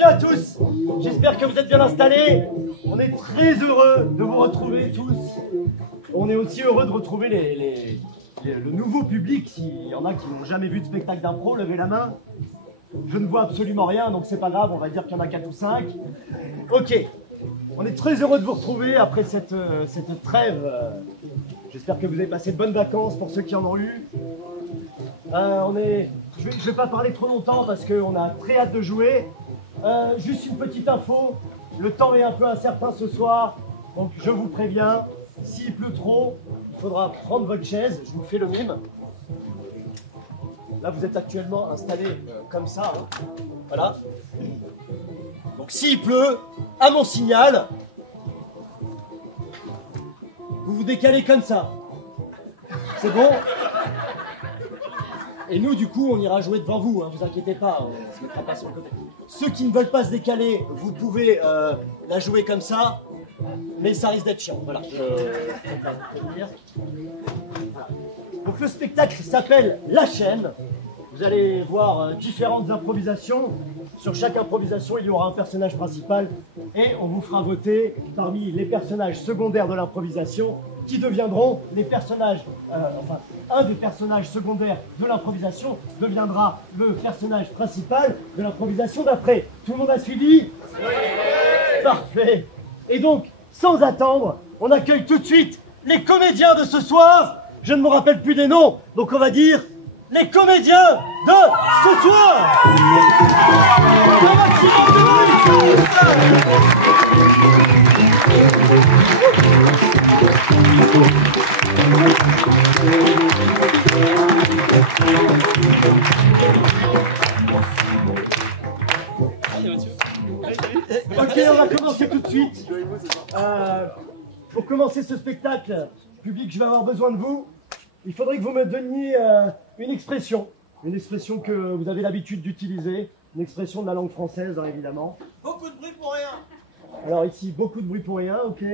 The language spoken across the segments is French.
Bienvenue à tous. J'espère que vous êtes bien installés. On est très heureux de vous retrouver tous. On est aussi heureux de retrouver le nouveau public. S'il y en a qui n'ont jamais vu de spectacle d'impro, levez la main. Je ne vois absolument rien, donc c'est pas grave, on va dire qu'il y en a 4 ou 5. Ok, on est très heureux de vous retrouver après cette trêve. J'espère que vous avez passé de bonnes vacances pour ceux qui en ont eu. Je vais pas parler trop longtemps parce qu'on a très hâte de jouer. Juste une petite info, le temps est un peu incertain ce soir, donc je vous préviens, s'il pleut trop, il faudra prendre votre chaise, je vous fais le mime. Là vous êtes actuellement installés comme ça, hein. Voilà. Donc s'il pleut, à mon signal, vous vous décalez comme ça. C'est bon? Et nous, du coup, on ira jouer devant vous, hein, vous inquiétez pas, on ne se mettra pas sur le côté. Ceux qui ne veulent pas se décaler, vous pouvez la jouer comme ça, mais ça risque d'être chiant. Voilà. Donc le spectacle s'appelle La Chaîne. Vous allez voir différentes improvisations. Sur chaque improvisation, il y aura un personnage principal et on vous fera voter parmi les personnages secondaires de l'improvisation qui deviendront les personnages, un des personnages secondaires de l'improvisation deviendra le personnage principal de l'improvisation d'après. Tout le monde a suivi? Oui. Parfait. Et donc, sans attendre, on accueille tout de suite les comédiens de ce soir. Je ne me rappelle plus des noms, donc on va dire les comédiens de ce soir. Un maximum de bruit. Ok, on va commencer tout de suite. Pour commencer ce spectacle, public, je vais avoir besoin de vous. Il faudrait que vous me donniez une expression que vous avez l'habitude d'utiliser, une expression de la langue française, hein, évidemment. Beaucoup de bruit pour rien. Alors ici, beaucoup de bruit pour rien, ok.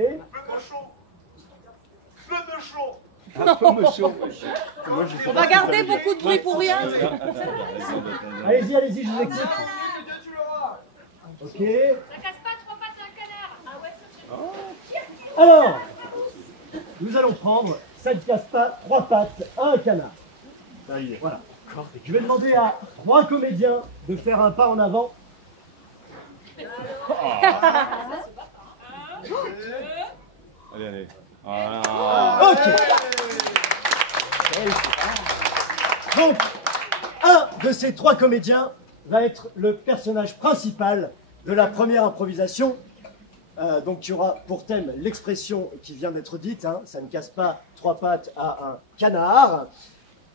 On va garder beaucoup de bruit pour rien. Allez-y, allez-y, je vous écoute. Ok. Ça casse pas 3 pattes à un canard. Ah ouais, Alors, nous allons prendre ça ne casse pas 3 pattes à un canard. Voilà. Je vais demander à 3 comédiens de faire un pas en avant. Allez. Ok. Donc, un de ces 3 comédiens va être le personnage principal de la première improvisation. Donc, il y aura pour thème l'expression qui vient d'être dite, hein, ça ne casse pas 3 pattes à un canard.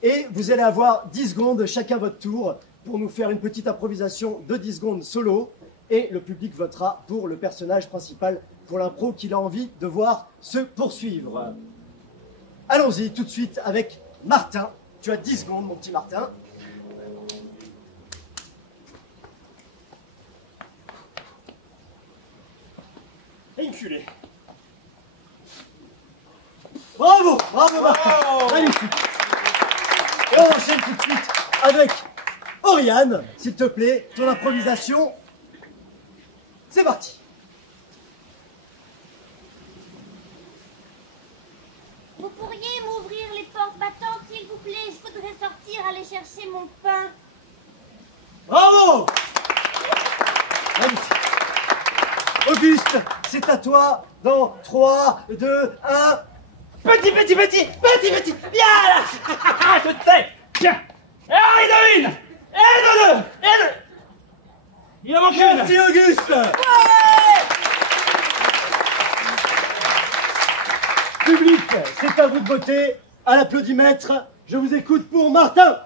Et vous allez avoir 10 secondes chacun votre tour pour nous faire une petite improvisation de 10 secondes solo. Et le public votera pour le personnage principal, pour l'impro qu'il a envie de voir se poursuivre. Allons-y tout de suite avec Martin. Tu as 10 secondes, mon petit Martin. Enculé. Bravo, bravo Martin. Magnifique. Et on enchaîne tout de suite avec Oriane, s'il te plaît, ton improvisation. C'est parti. Vous pourriez m'ouvrir les portes battantes, s'il vous plaît? Je voudrais sortir, aller chercher mon pain. Bravo. Magnifique. Auguste, c'est à toi dans 3, 2, 1. Petit. Viens là. Je te tais. Tiens. Et de une. Et de deux. Il en manque une. Merci Auguste. Ouais. Public, c'est à vous de voter. À l'applaudimètre, je vous écoute pour Martin.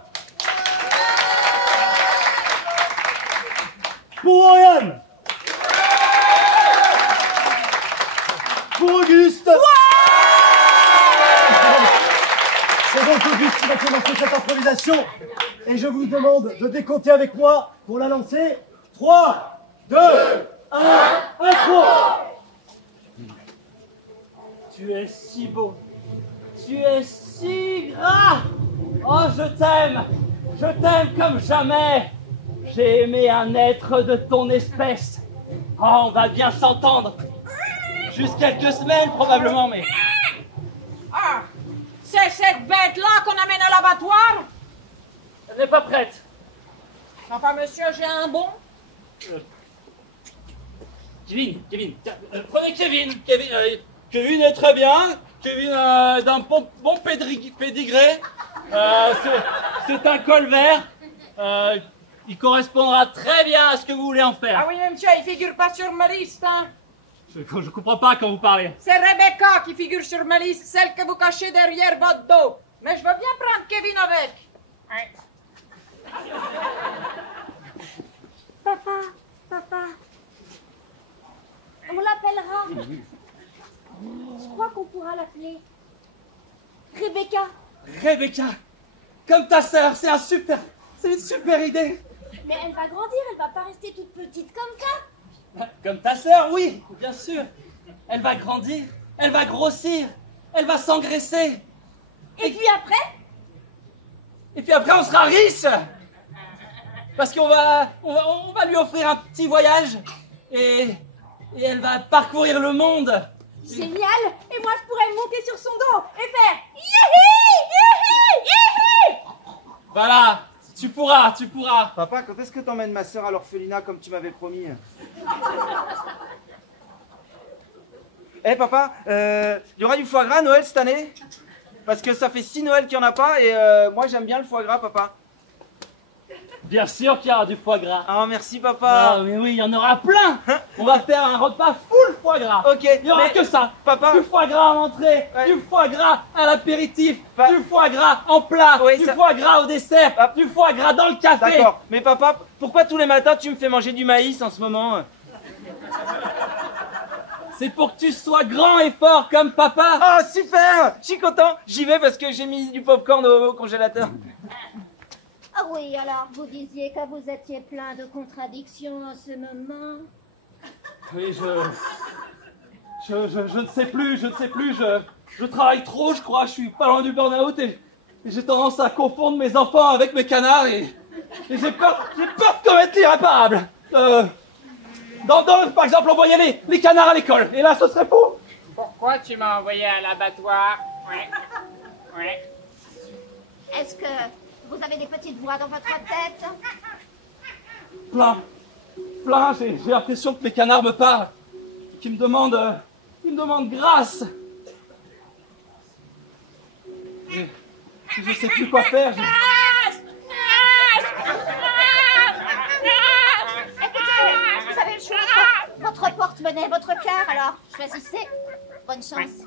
Pour Oriane. Pour Auguste. C'est donc Auguste qui va commencer cette improvisation. Et je vous demande de décompter avec moi pour la lancer. 3, 2, 1, intro. Tu es si beau. Tu es si gras. Oh, je t'aime comme jamais. j'ai aimé un être de ton espèce. Oh, on va bien s'entendre. Juste quelques semaines probablement, mais... Ah, c'est cette bête-là qu'on amène à l'abattoir? Elle n'est pas prête. Enfin, monsieur, j'ai un bon. Kevin, tiens, prenez Kevin. Kevin est très bien. Kevin d'un bon pédigré. C'est un col vert. Il correspondra très bien à ce que vous voulez en faire. Ah oui, mais monsieur, il figure pas sur ma liste, hein. Je comprends pas quand vous parlez. C'est Rebecca qui figure sur ma liste, celle que vous cachez derrière votre dos. Mais je veux bien prendre Kevin avec. Papa. On l'appellera. Je crois qu'on pourra l'appeler Rebecca. Rebecca, comme ta sœur, c'est une super idée. Mais elle va grandir, elle va pas rester toute petite comme ça. Comme ta sœur, oui, bien sûr. Elle va grandir, elle va grossir, elle va s'engraisser. Et puis après, on sera riche. Parce qu'on va lui offrir un petit voyage. Et elle va parcourir le monde. génial. Et moi, je pourrais monter sur son dos et faire Yéhi. Voilà, tu pourras. Papa, quand est-ce que t'emmènes ma sœur à l'orphelinat comme tu m'avais promis? Papa, il y aura du foie gras à Noël cette année? Parce que ça fait 6 Noëls qu'il n'y en a pas et moi j'aime bien le foie gras, papa. Bien sûr qu'il y aura du foie gras. Ah, merci, papa. Ah, mais oui, il y en aura plein. On va faire un repas full foie gras. Ok, Il n'y aura mais- que ça. Papa. Du foie gras à l'entrée, Ouais. du foie gras à l'apéritif, Pa- du foie gras en plat, Oui, du ça- foie gras au dessert, Ah. du foie gras dans le café. D'accord, mais papa, pourquoi tous les matins tu me fais manger du maïs en ce moment? C'est pour que tu sois grand et fort comme papa. Ah, super! Je suis content, j'y vais parce que j'ai mis du popcorn au congélateur. Ah oui, alors vous disiez que vous étiez plein de contradictions en ce moment. Oui, je ne sais plus, je travaille trop, je crois, je suis pas loin du burn-out et j'ai tendance à confondre mes enfants avec mes canards et j'ai peur de commettre l'irréparable. Par exemple, envoyer les canards à l'école, et là, ce serait fou. Pourquoi tu m'as envoyé à l'abattoir? Ouais. Est-ce que vous avez des petites voix dans votre tête? Plein, j'ai l'impression que mes canards me parlent, qu'ils me demandent grâce. Et je sais plus quoi faire. Écoutez, vous avez le choix. Votre porte-monnaie, votre cœur, alors choisissez. Bonne chance.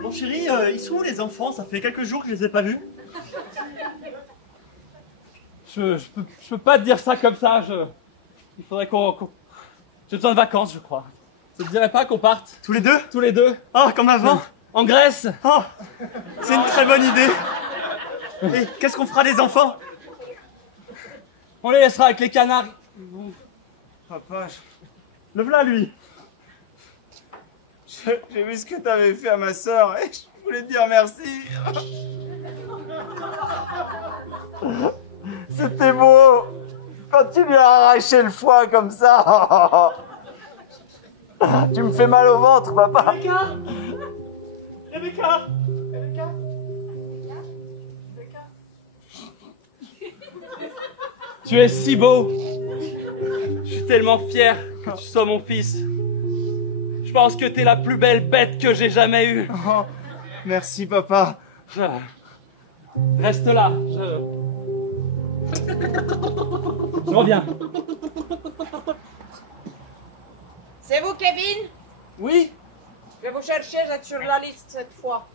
Mon chéri, ils sont où les enfants? Ça fait quelques jours que je les ai pas vus. Je peux pas te dire ça comme ça, il faudrait j'ai besoin de vacances, je crois. Ça te dirait pas qu'on parte Tous les deux? tous les deux Ah, comme avant? en Grèce? Oh, c'est une très bonne idée. Et qu'est-ce qu'on fera des enfants? On les laissera avec les canards. Papa, Le voilà, lui. j'ai vu ce que t'avais fait à ma sœur et je voulais te dire merci. C'était beau quand tu lui as arraché le foie comme ça. Tu me fais mal au ventre, papa. Rebecca. Tu es si beau. Je suis tellement fier que tu sois mon fils. Je pense que t'es la plus belle bête que j'ai jamais eue. Oh, merci, papa. Reste là. Je reviens. C'est vous, Kevin? Oui? Je vais vous chercher, vous êtes sur la liste cette fois.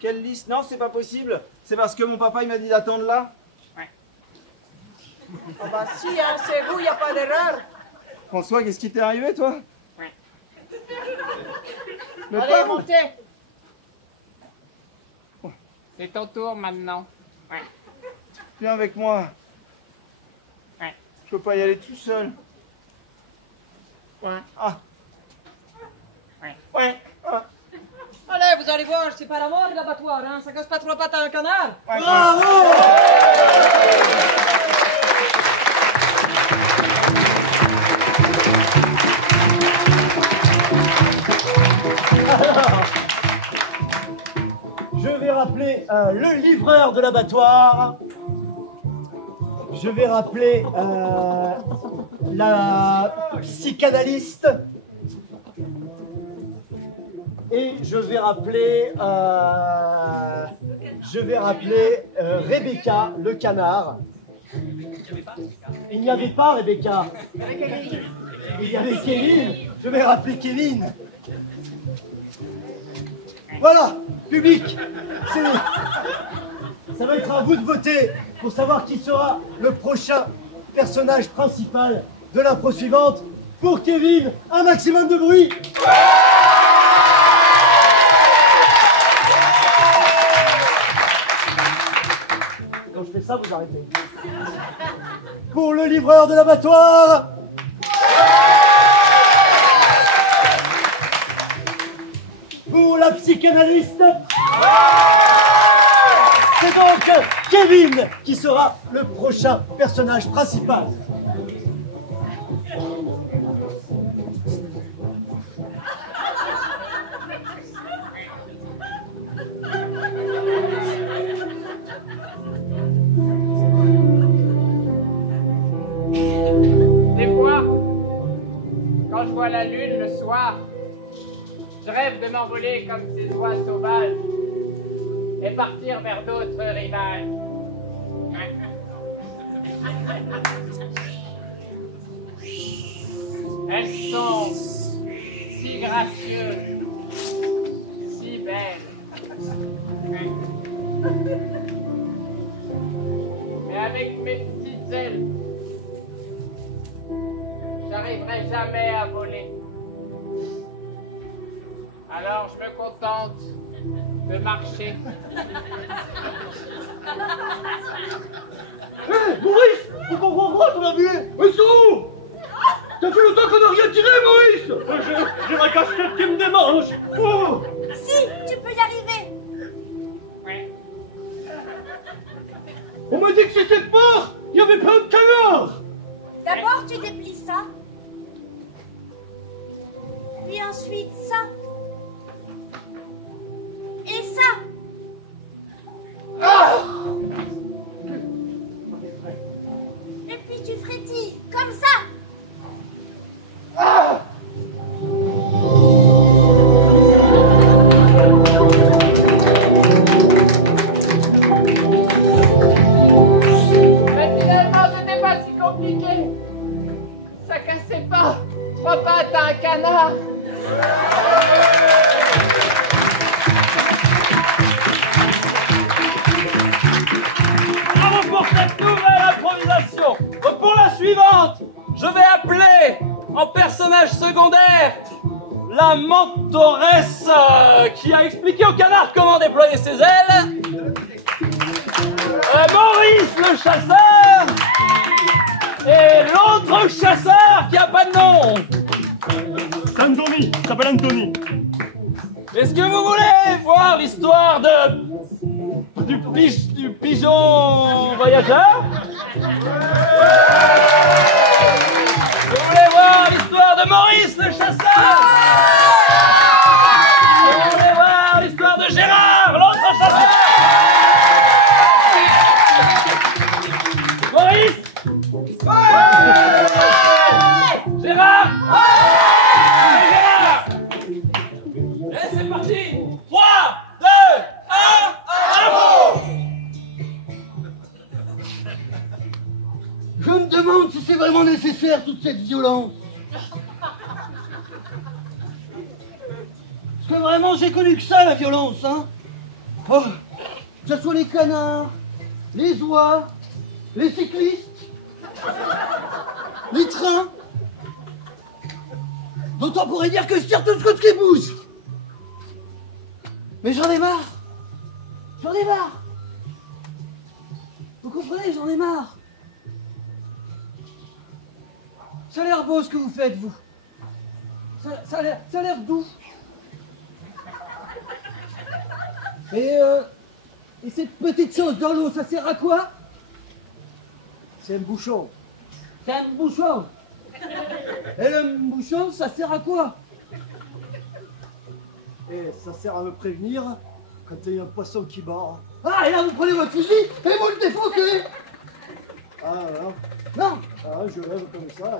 Quelle liste? Non, c'est pas possible. C'est parce que mon papa il m'a dit d'attendre là. Ah bah si, hein, c'est vous, il n'y a pas d'erreur. François, qu'est-ce qui t'est arrivé, toi? Mais Allez, pas- montez. C'est ton tour maintenant. Viens avec moi. Ouais. Je peux pas y aller tout seul. Ouais. Ah. Ouais. Ouais. Ah. Allez, vous allez voir, c'est pas la mort l'abattoir, hein. Ça casse pas trois pattes à un canard. Bravo! Alors, je vais rappeler le livreur de l'abattoir. Je vais rappeler la psychanalyste. Et je vais rappeler Rebecca, le canard. Il n'y avait pas Rebecca. Il y avait Kevin. Je vais rappeler Kevin. Voilà, public. Ça va être à vous de voter pour savoir qui sera le prochain personnage principal de l'impro suivante. Pour Kevin, un maximum de bruit. Quand je fais ça, vous arrêtez. Pour le livreur de l'abattoir. Pour la psychanalyste. C'est donc Kevin qui sera le prochain personnage principal. Des fois, quand je vois la lune le soir, je rêve de m'envoler comme ces oies sauvages et partir vers d'autres rivages. Elles sont si gracieuses, si belles. Mais avec mes petites ailes, j'arriverai jamais à voler. Alors je me contente de marcher. Hé, Maurice, faut qu'on renvoie ton avion. Ils sont où? Ça fait longtemps qu'on n'a rien tiré, Maurice. J'ai ma casquette qui me démange. Oh. Si, tu peux y arriver. Oui. On m'a dit que c'était fort. Il y avait plein de canards. D'abord, tu déplies ça. Puis ensuite ça. Et ça. Et puis tu frétilles, comme ça. Mais finalement, c'était pas si compliqué. Ça cassait pas trois pattes à un canard. Bravo pour cette nouvelle improvisation. Donc pour la suivante, je vais appeler en personnage secondaire la mentoresse qui a expliqué au canard comment déployer ses ailes. Maurice le chasseur. Et l'autre chasseur qui a pas de nom. C'est Anthony, il s'appelle Anthony. Est-ce que vous voulez voir l'histoire du pigeon voyageur? Vous voulez voir l'histoire de Maurice le chasseur? Vous voulez voir l'histoire de Gérard, l'autre chasseur? Maurice? Gérard? Gérard! Et c'est parti! 3, 2, 1, bravo! Je me demande si c'est vraiment nécessaire toute cette violence. Parce que vraiment j'ai connu que ça la violence, hein. Oh, que ce soit les canards, les oies, les cyclistes, les trains. D'autant pourrait dire que je tire tout ce qui bouge. Mais j'en ai marre. J'en ai marre. Vous comprenez, j'en ai marre. Ça a l'air beau ce que vous faites, vous. Ça a l'air doux. Et cette petite chose dans l'eau, ça sert à quoi? C'est un bouchon. C'est un bouchon. Et le bouchon, ça sert à quoi? Et ça sert à me prévenir quand il y a un poisson qui mord. Ah, et là, vous prenez votre fusil et vous le défoquez. Ah, voilà. Non. Ah, je lève comme ça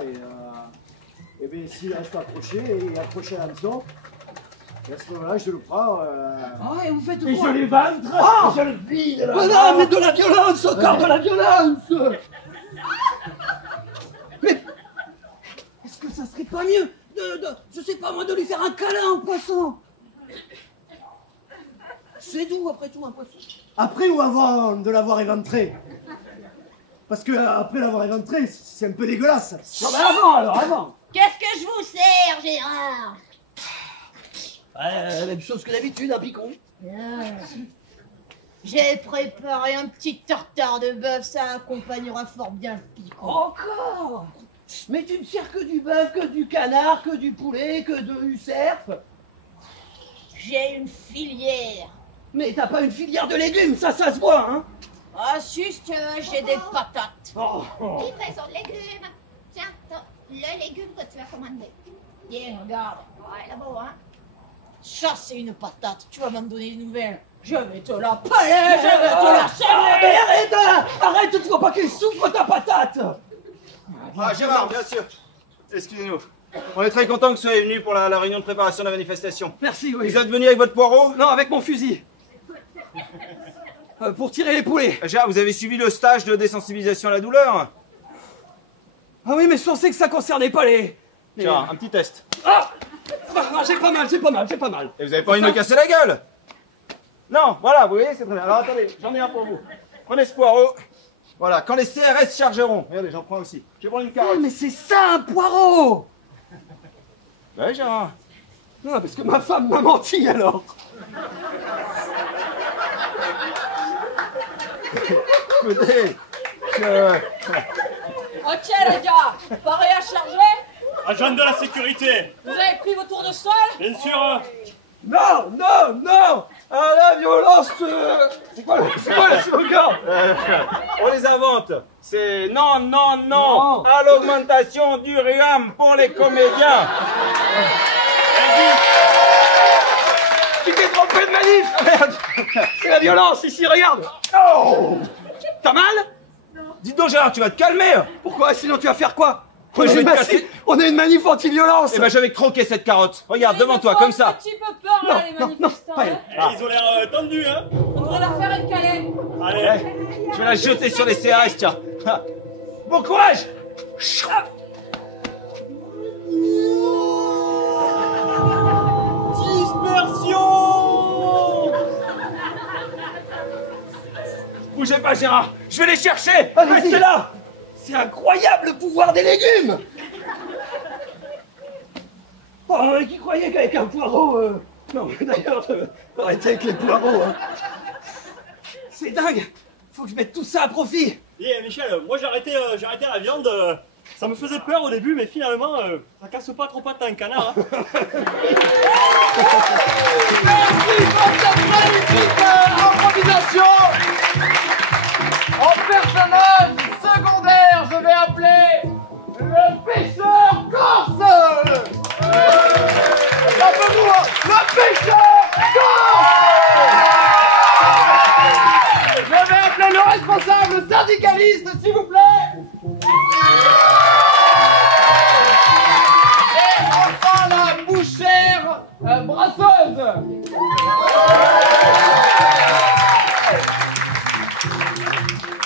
et bien s'il reste accroché et accroché à l'hameçon, et à ce moment-là, je le prends. Ah, et vous faites Et quoi? je l'éventre, Ah, et je le vide là. Voilà, mais de la violence, encore de la violence. Mais est-ce que ça serait pas mieux je sais pas moi, de lui faire un câlin au poisson? C'est doux après tout un poisson. Après ou avant de l'avoir éventré? Parce que après l'avoir éventré, c'est un peu dégueulasse. Non mais avant alors, avant. Qu'est-ce que je vous sers, Gérard? Même chose que d'habitude, un picon. J'ai préparé un petit tartare de bœuf, ça accompagnera fort bien le picon. Encore? Mais tu ne sers que du bœuf, que du canard, que du poulet, que du cerf. J'ai une filière. Mais t'as pas une filière de légumes, ça se voit, hein? Ah, juste, j'ai des patates. Oh. Livraison de légumes. Tiens, le légume que tu as commandé. Tiens, regarde. Ouais, là-bas, hein. Ça, c'est une patate. Tu vas m'en donner des nouvelles. Je vais te la peler, je vais te la serrer. Mais arrête! Arrête, tu vois pas qu'elle souffre ta patate! Ah, Gérard, bien sûr. Excusez-nous. On est très content que vous soyez venu pour la réunion de préparation de la manifestation. Merci, oui. Vous êtes venu avec votre poireau? Non, avec mon fusil. Pour tirer les poulets. Gérard, vous avez suivi le stage de désensibilisation à la douleur? Ah oui, mais je pensais que ça concernait pas les... Tiens, un petit test. Ah, j'ai pas mal, j'ai pas mal, j'ai pas mal. Et vous avez pas envie de me casser la gueule? Non, voilà, vous voyez, c'est très bien. Alors attendez, j'en ai un pour vous. Prenez ce poireau. Voilà, quand les CRS chargeront. Regardez, j'en prends aussi. Je vais prendre une Ah, carotte. mais c'est ça, un poireau! Ouais, Gérard. Non, parce que ma femme m'a menti, alors. Écoutez, Ok les gars, pareil à charger? Agent de la sécurité, Vous avez pris vos tournesols? bien sûr. Non, non, non! À la violence, c'est quoi le slogan? on les invente. C'est non, non, non, Non. à l'augmentation du RIAM pour les comédiens. Tu t'es trompé de manif! Merde! C'est la violence ici, regarde! Oh! T'as mal? Dis donc, Gérard, tu vas te calmer. Pourquoi? Sinon tu vas faire quoi? Ouais, je vais te casser. On est une manif anti-violence! Eh ben, j'avais croqué cette carotte. Regarde, devant toi, comme ça. Un petit peu peur là, les Non, non, manifestants. pas hein. elle. Ils ont l'air tendus, hein. On devrait leur faire une câlin. Allez. Je vais la jeter sur les CRS, tiens. Bon courage. Dispersion. Bougez pas, Gérard. Je vais les chercher. Allez-y. Restez là. C'est incroyable le pouvoir des légumes! Oh, qui croyait qu'avec un poireau... Non, d'ailleurs, arrêtez avec les poireaux, hein. C'est dingue! Faut que je mette tout ça à profit! Eh Michel, moi j'ai arrêté la viande. Ça me faisait peur au début, mais finalement, ça casse pas trop pattes à un canard. Hein. Merci pour cette magnifique improvisation. En personnage secondaire, je vais appeler le pêcheur corse. Rappelez-vous, le pêcheur corse. Je vais appeler le responsable syndicaliste, s'il vous plaît. Et enfin la bouchère brasseuse.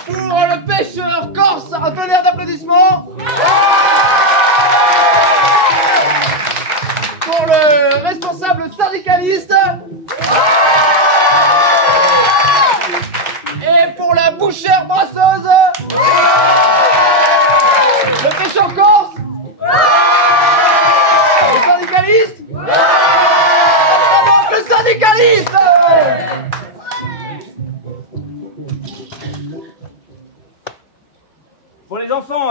Pour le pêcheur corse, un tonnerre d'applaudissements. Pour le responsable syndicaliste. Et pour la bouchère brasseuse. Le pêcheur corse. Le syndicaliste. Le syndicaliste. Pour les enfants,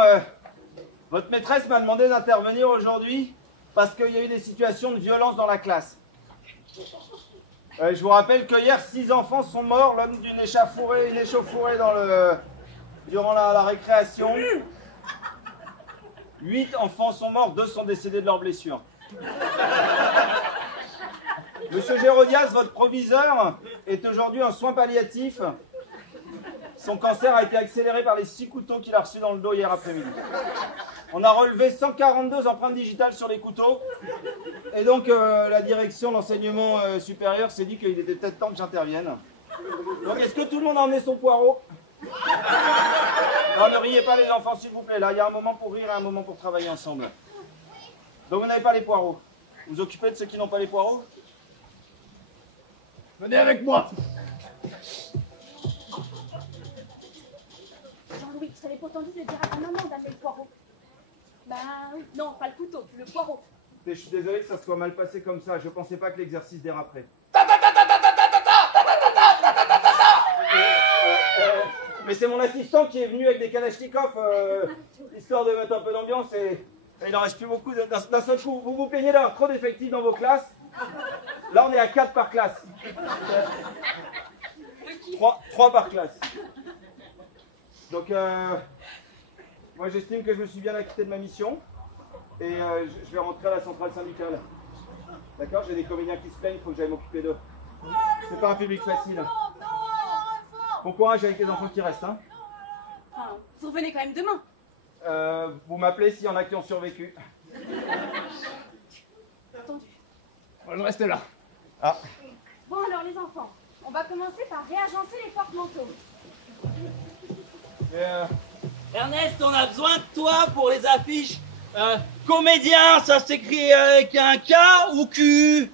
votre maîtresse m'a demandé d'intervenir aujourd'hui parce qu'il y a eu des situations de violence dans la classe. Je vous rappelle que hier, 6 enfants sont morts, l'homme d'une échauffourée durant la récréation. 8 enfants sont morts, 2 sont décédés de leurs blessures. Monsieur Gérodias, votre proviseur, est aujourd'hui en soins palliatifs. Son cancer a été accéléré par les 6 couteaux qu'il a reçus dans le dos hier après-midi. On a relevé 142 empreintes digitales sur les couteaux. Et donc, la direction de l'enseignement supérieur s'est dit qu'il était peut-être temps que j'intervienne. Donc, est-ce que tout le monde a emmené son poireau? Non, ne riez pas les enfants, s'il vous plaît. Là, il y a un moment pour rire et un moment pour travailler ensemble. Donc, vous n'avez pas les poireaux. Vous vous occupez de ceux qui n'ont pas les poireaux? Venez avec moi. Jean-Louis, je t'avais pourtant dit de dire à ta maman d'amener le poireau. Ben oui, non, pas le couteau, le poireau. Je suis désolé que ça soit mal passé comme ça. Je pensais pas que l'exercice déraperait. Mais c'est mon assistant qui est venu avec des kalachnikovs, histoire de mettre un peu d'ambiance et il n'en reste plus beaucoup. D'un seul coup, vous vous plaignez d'avoir trop d'effectifs dans vos classes. Là, on est à 4 par classe. 3 par classe. Donc, moi j'estime que je me suis bien acquitté de ma mission et je vais rentrer à la centrale syndicale. D'accord? J'ai des comédiens qui se plaignent, il faut que j'aille m'occuper d'eux. C'est pas un public facile. Bon courage avec les enfants qui restent, hein. Enfin, vous revenez quand même demain. Vous m'appelez s'il y en a qui ont survécu. Entendu. Je reste là. Ah. Bon alors les enfants, on va commencer par réagencer les porte-manteaux. Ernest, on a besoin de toi pour les affiches. Comédien, ça s'écrit avec un K ou Q?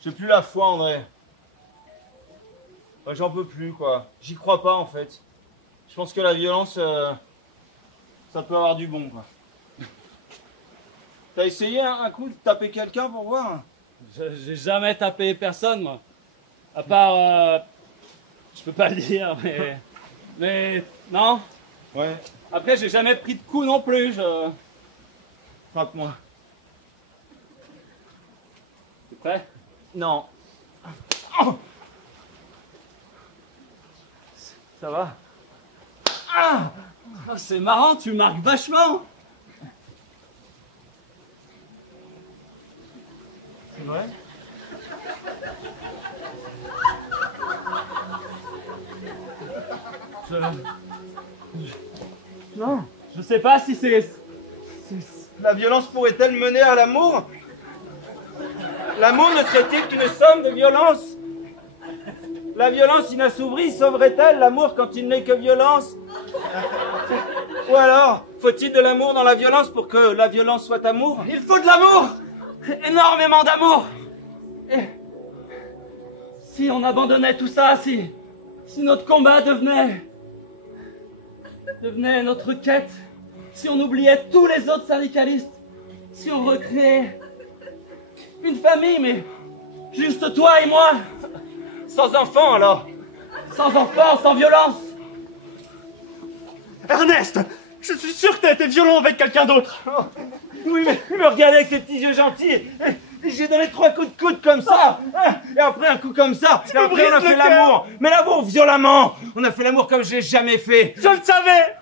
J'ai plus la foi, André. Enfin, j'en peux plus, quoi. J'y crois pas, en fait. Je pense que la violence, ça peut avoir du bon, quoi. T'as essayé un coup de taper quelqu'un pour voir? J'ai jamais tapé personne, moi. À part... je peux pas le dire, mais non. Ouais. Après, j'ai jamais pris de coups non plus. Frappe-moi. T'es prêt? Non. Oh, ça va? Ah, oh, c'est marrant, tu marques vachement. C'est vrai? Non, je sais pas si c'est... La violence pourrait-elle mener à l'amour? L'amour ne serait-il qu'une somme de violence? La violence inassouvrie sauverait-elle l'amour quand il n'est que violence? Ou alors, faut-il de l'amour dans la violence pour que la violence soit amour? Il faut de l'amour! Énormément d'amour! Et si on abandonnait tout ça, si notre combat devenait notre quête, si on oubliait tous les autres syndicalistes, si on recréait une famille, mais juste toi et moi, Sans enfant, alors? sans enfants, sans violence. Ernest, je suis sûr que t'as été violent avec quelqu'un d'autre. Oh, oui, mais il me regardait avec ses petits yeux gentils. J'ai donné 3 coups de coude comme ça. Et après un coup comme ça. Et après on a fait l'amour. Mais l'amour violemment. On a fait l'amour comme je l'ai jamais fait. Je le savais.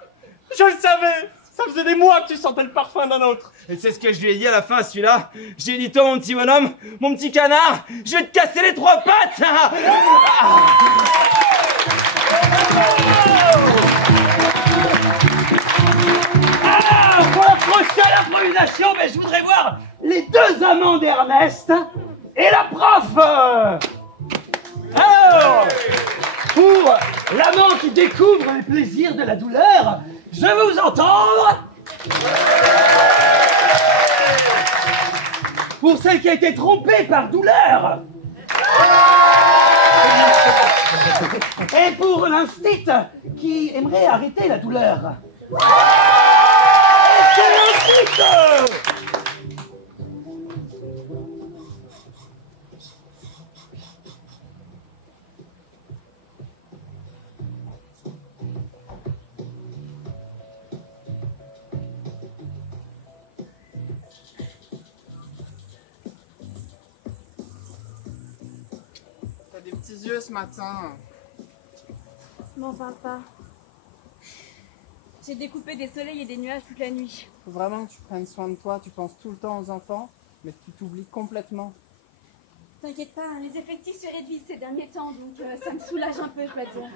Je le savais. Ça faisait des mois que tu sentais le parfum d'un autre. Et c'est ce que je lui ai dit à la fin à celui-là. J'ai dit, toi mon petit bonhomme, mon petit canard, je vais te casser les 3 pattes. Pour la prochaine improvisation, mais je voudrais voir les 2 amants d'Ernest et la prof. Alors, pour l'amant qui découvre les plaisirs de la douleur, je veux vous entendre. Pour celle qui a été trompée par douleur. Et pour l'instit qui aimerait arrêter la douleur. Et c'est l'instit. yeux ce matin. M'en parle pas. J'ai découpé des soleils et des nuages toute la nuit. Faut vraiment que tu prennes soin de toi. Tu penses tout le temps aux enfants, mais tu t'oublies complètement. T'inquiète pas, hein, les effectifs se réduisent ces derniers temps, donc ça me soulage un peu, je dois dire.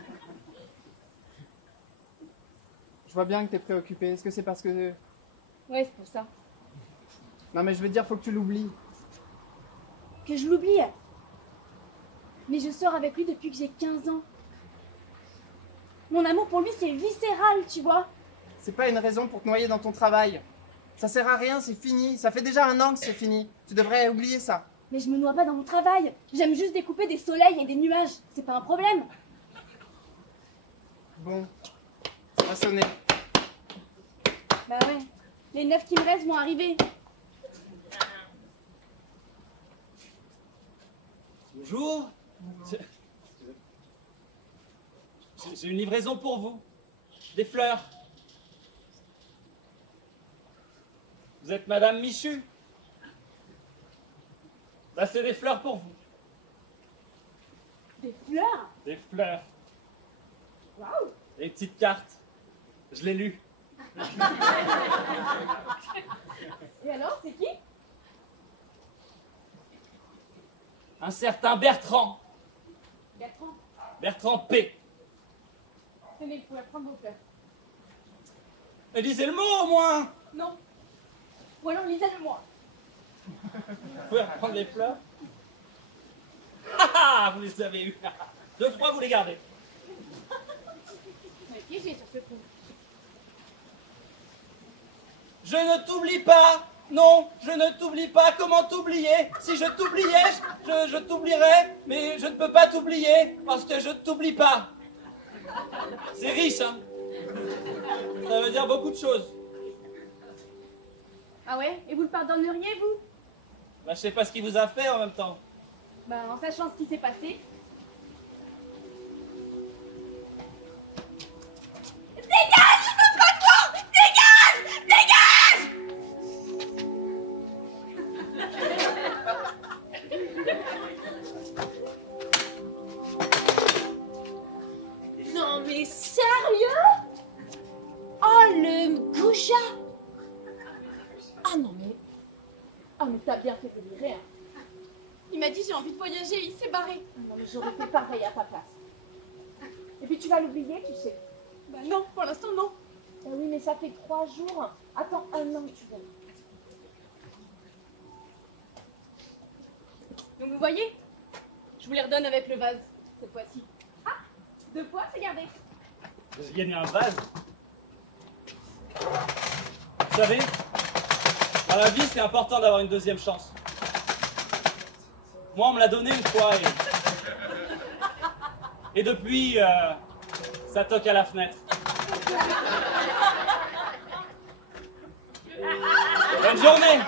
Je vois bien que t'es préoccupée. Est-ce que c'est parce que... Ouais, c'est pour ça. Non mais je veux dire, faut que tu l'oublies. Que je l'oublie. Mais je sors avec lui depuis que j'ai 15 ans. Mon amour pour lui, c'est viscéral, tu vois. C'est pas une raison pour te noyer dans ton travail. Ça sert à rien, c'est fini. Ça fait déjà 1 an que c'est fini. Tu devrais oublier ça. Mais je me noie pas dans mon travail. J'aime juste découper des soleils et des nuages. C'est pas un problème. Bon, ça va sonner. Bah ouais. Les 9 qui me restent vont arriver. Bonjour. J'ai une livraison pour vous. Des fleurs. Vous êtes Madame Michu? Bah, c'est des fleurs pour vous. Des fleurs? Des fleurs. Waouh! Des petites cartes. Je l'ai lu. Et alors, c'est qui? Un certain Bertrand. Bertrand. Bertrand P. Tenez, vous pouvez prendre vos fleurs. Mais lisez le mot au moins. Non. Ou alors, lisez-le moi. Vous pouvez reprendre les fleurs. Ah, vous les avez eues. 2 fois, vous les gardez. On est piégé sur ce coup. Je ne t'oublie pas. Non, je ne t'oublie pas. Comment t'oublier? Si je t'oubliais, je t'oublierais. Mais je ne peux pas t'oublier parce que je ne t'oublie pas. C'est riche, hein? Ça veut dire beaucoup de choses. Ah ouais? Et vous le pardonneriez, vous? Bah, je sais pas ce qu'il vous a fait en même temps. Bah, en sachant ce qui s'est passé. Dégage! Je veux pas de toi! Dégage! Dégage! Non mais sérieux? Oh le goujat! Ah non mais... Ah mais t'as bien fait de virer, hein. Il m'a dit j'ai envie de voyager, il s'est barré. Non mais j'aurais fait pareil à ta place. Et puis tu vas l'oublier, tu sais. Bah non, pour l'instant non. Bah oui mais ça fait 3 jours. Attends 1 an que tu viens. Donc vous voyez? Je vous les redonne avec le vase, cette fois-ci. Ah! 2 fois, c'est gardé. J'ai gagné un vase. Vous savez, dans la vie, c'est important d'avoir une 2e chance. Moi, on me l'a donné une fois et depuis, ça toque à la fenêtre. Bonne journée!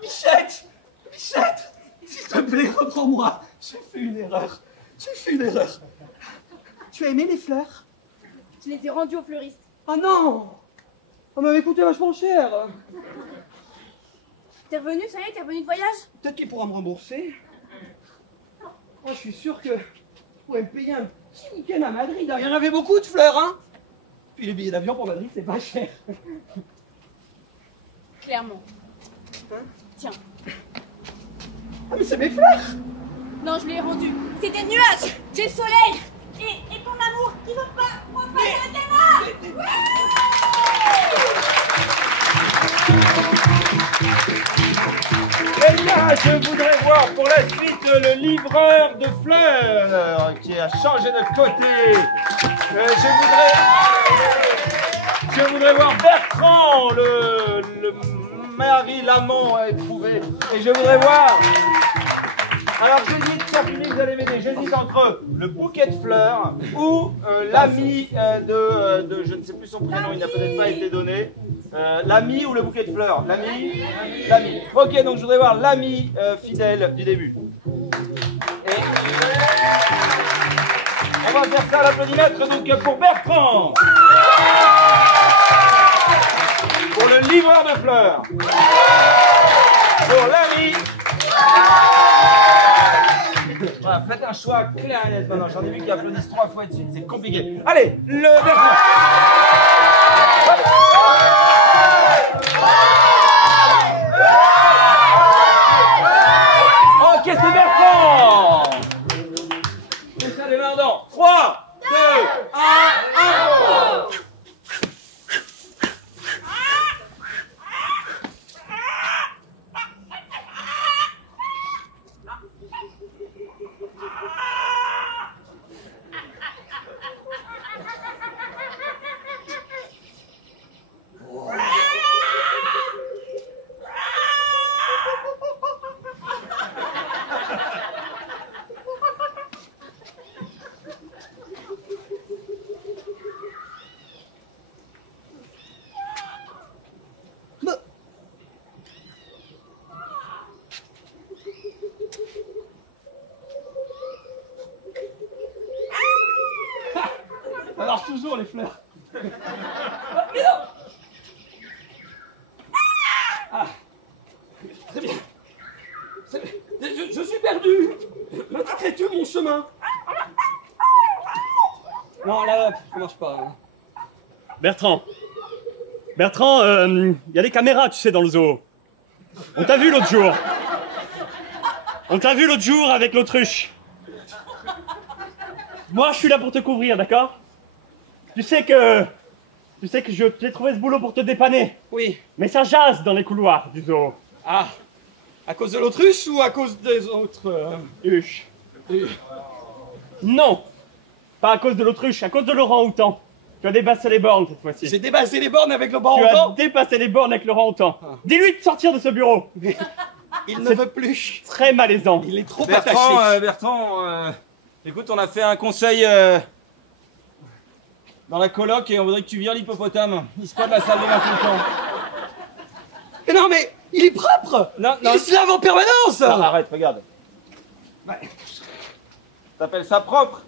Michette! Michette! S'il te plaît, reprends-moi. J'ai fait une erreur. J'ai fait une erreur. Tu as aimé les fleurs? Je les ai rendues au fleuriste. Ah non! Ça m'avait coûté vachement cher. T'es revenu, ça y est, t'es revenu de voyage? Peut-être qu'il pourra me rembourser. Moi, je suis sûr que vous pourrez me payer un petit week-end à Madrid. Il y en avait beaucoup de fleurs, hein? Puis les billets d'avion pour Madrid, c'est pas cher. Clairement. Hein? Tiens. Ah, mais c'est mes fleurs! Non, je les ai rendues. C'est des nuages, j'ai le soleil et ton amour qui veut pas refaire le terrain. Eh bien, je voudrais voir pour la suite le livreur de fleurs qui a changé de côté. Je voudrais voir Bertrand, le mari, l'amant éprouvé. Et je voudrais voir... Alors j'hésite, cher public, vous allez m'aider, j'hésite entre le bouquet de fleurs ou l'ami de... Je ne sais plus son prénom, il n'a peut-être pas été donné. L'ami ou le bouquet de fleurs? L'ami. Ok, donc je voudrais voir l'ami fidèle du début. Et on va faire ça à l'applaudimètre donc pour Bertrand. Pour le livreur de fleurs. Pour l'ami. Voilà, faites un choix clair et net maintenant. J'en ai vu qui applaudissent 3 fois de suite, c'est compliqué. Allez, le Bertrand. Ok, c'est Bertrand. Et ça, les mains dans 3, 2, 1, 1. Ça marche toujours les fleurs. Ah. Très bien. Je suis perdu. M'indiquerais-tu mon chemin? Non, là, ça marche pas. Bertrand, il y a des caméras, tu sais, dans le zoo. On t'a vu l'autre jour. Avec l'autruche. Moi, je suis là pour te couvrir, d'accord? Tu sais que je t'ai trouvé ce boulot pour te dépanner. Oui. Mais ça jase dans les couloirs du zoo. Ah. À cause de l'autruche ou à cause des autres Huche. Non. Pas à cause de l'autruche, à cause de l'orang-outan. Tu as dépassé les bornes cette fois-ci. J'ai dépassé les bornes avec le Tu orang-outan. as dépassé les bornes avec l'orang-outan. Dis-lui de sortir de ce bureau. Il ne veut plus. Très malaisant. Il est trop Bertrand, attaché. Bertrand, écoute, on a fait un conseil dans la coloc et on voudrait que tu vires l'hippopotame. Il se passe de la salle de bain tout le temps. Mais non, mais il est propre. Non, Il se lave en permanence. Non, arrête, regarde. Ouais. T'appelles ça propre?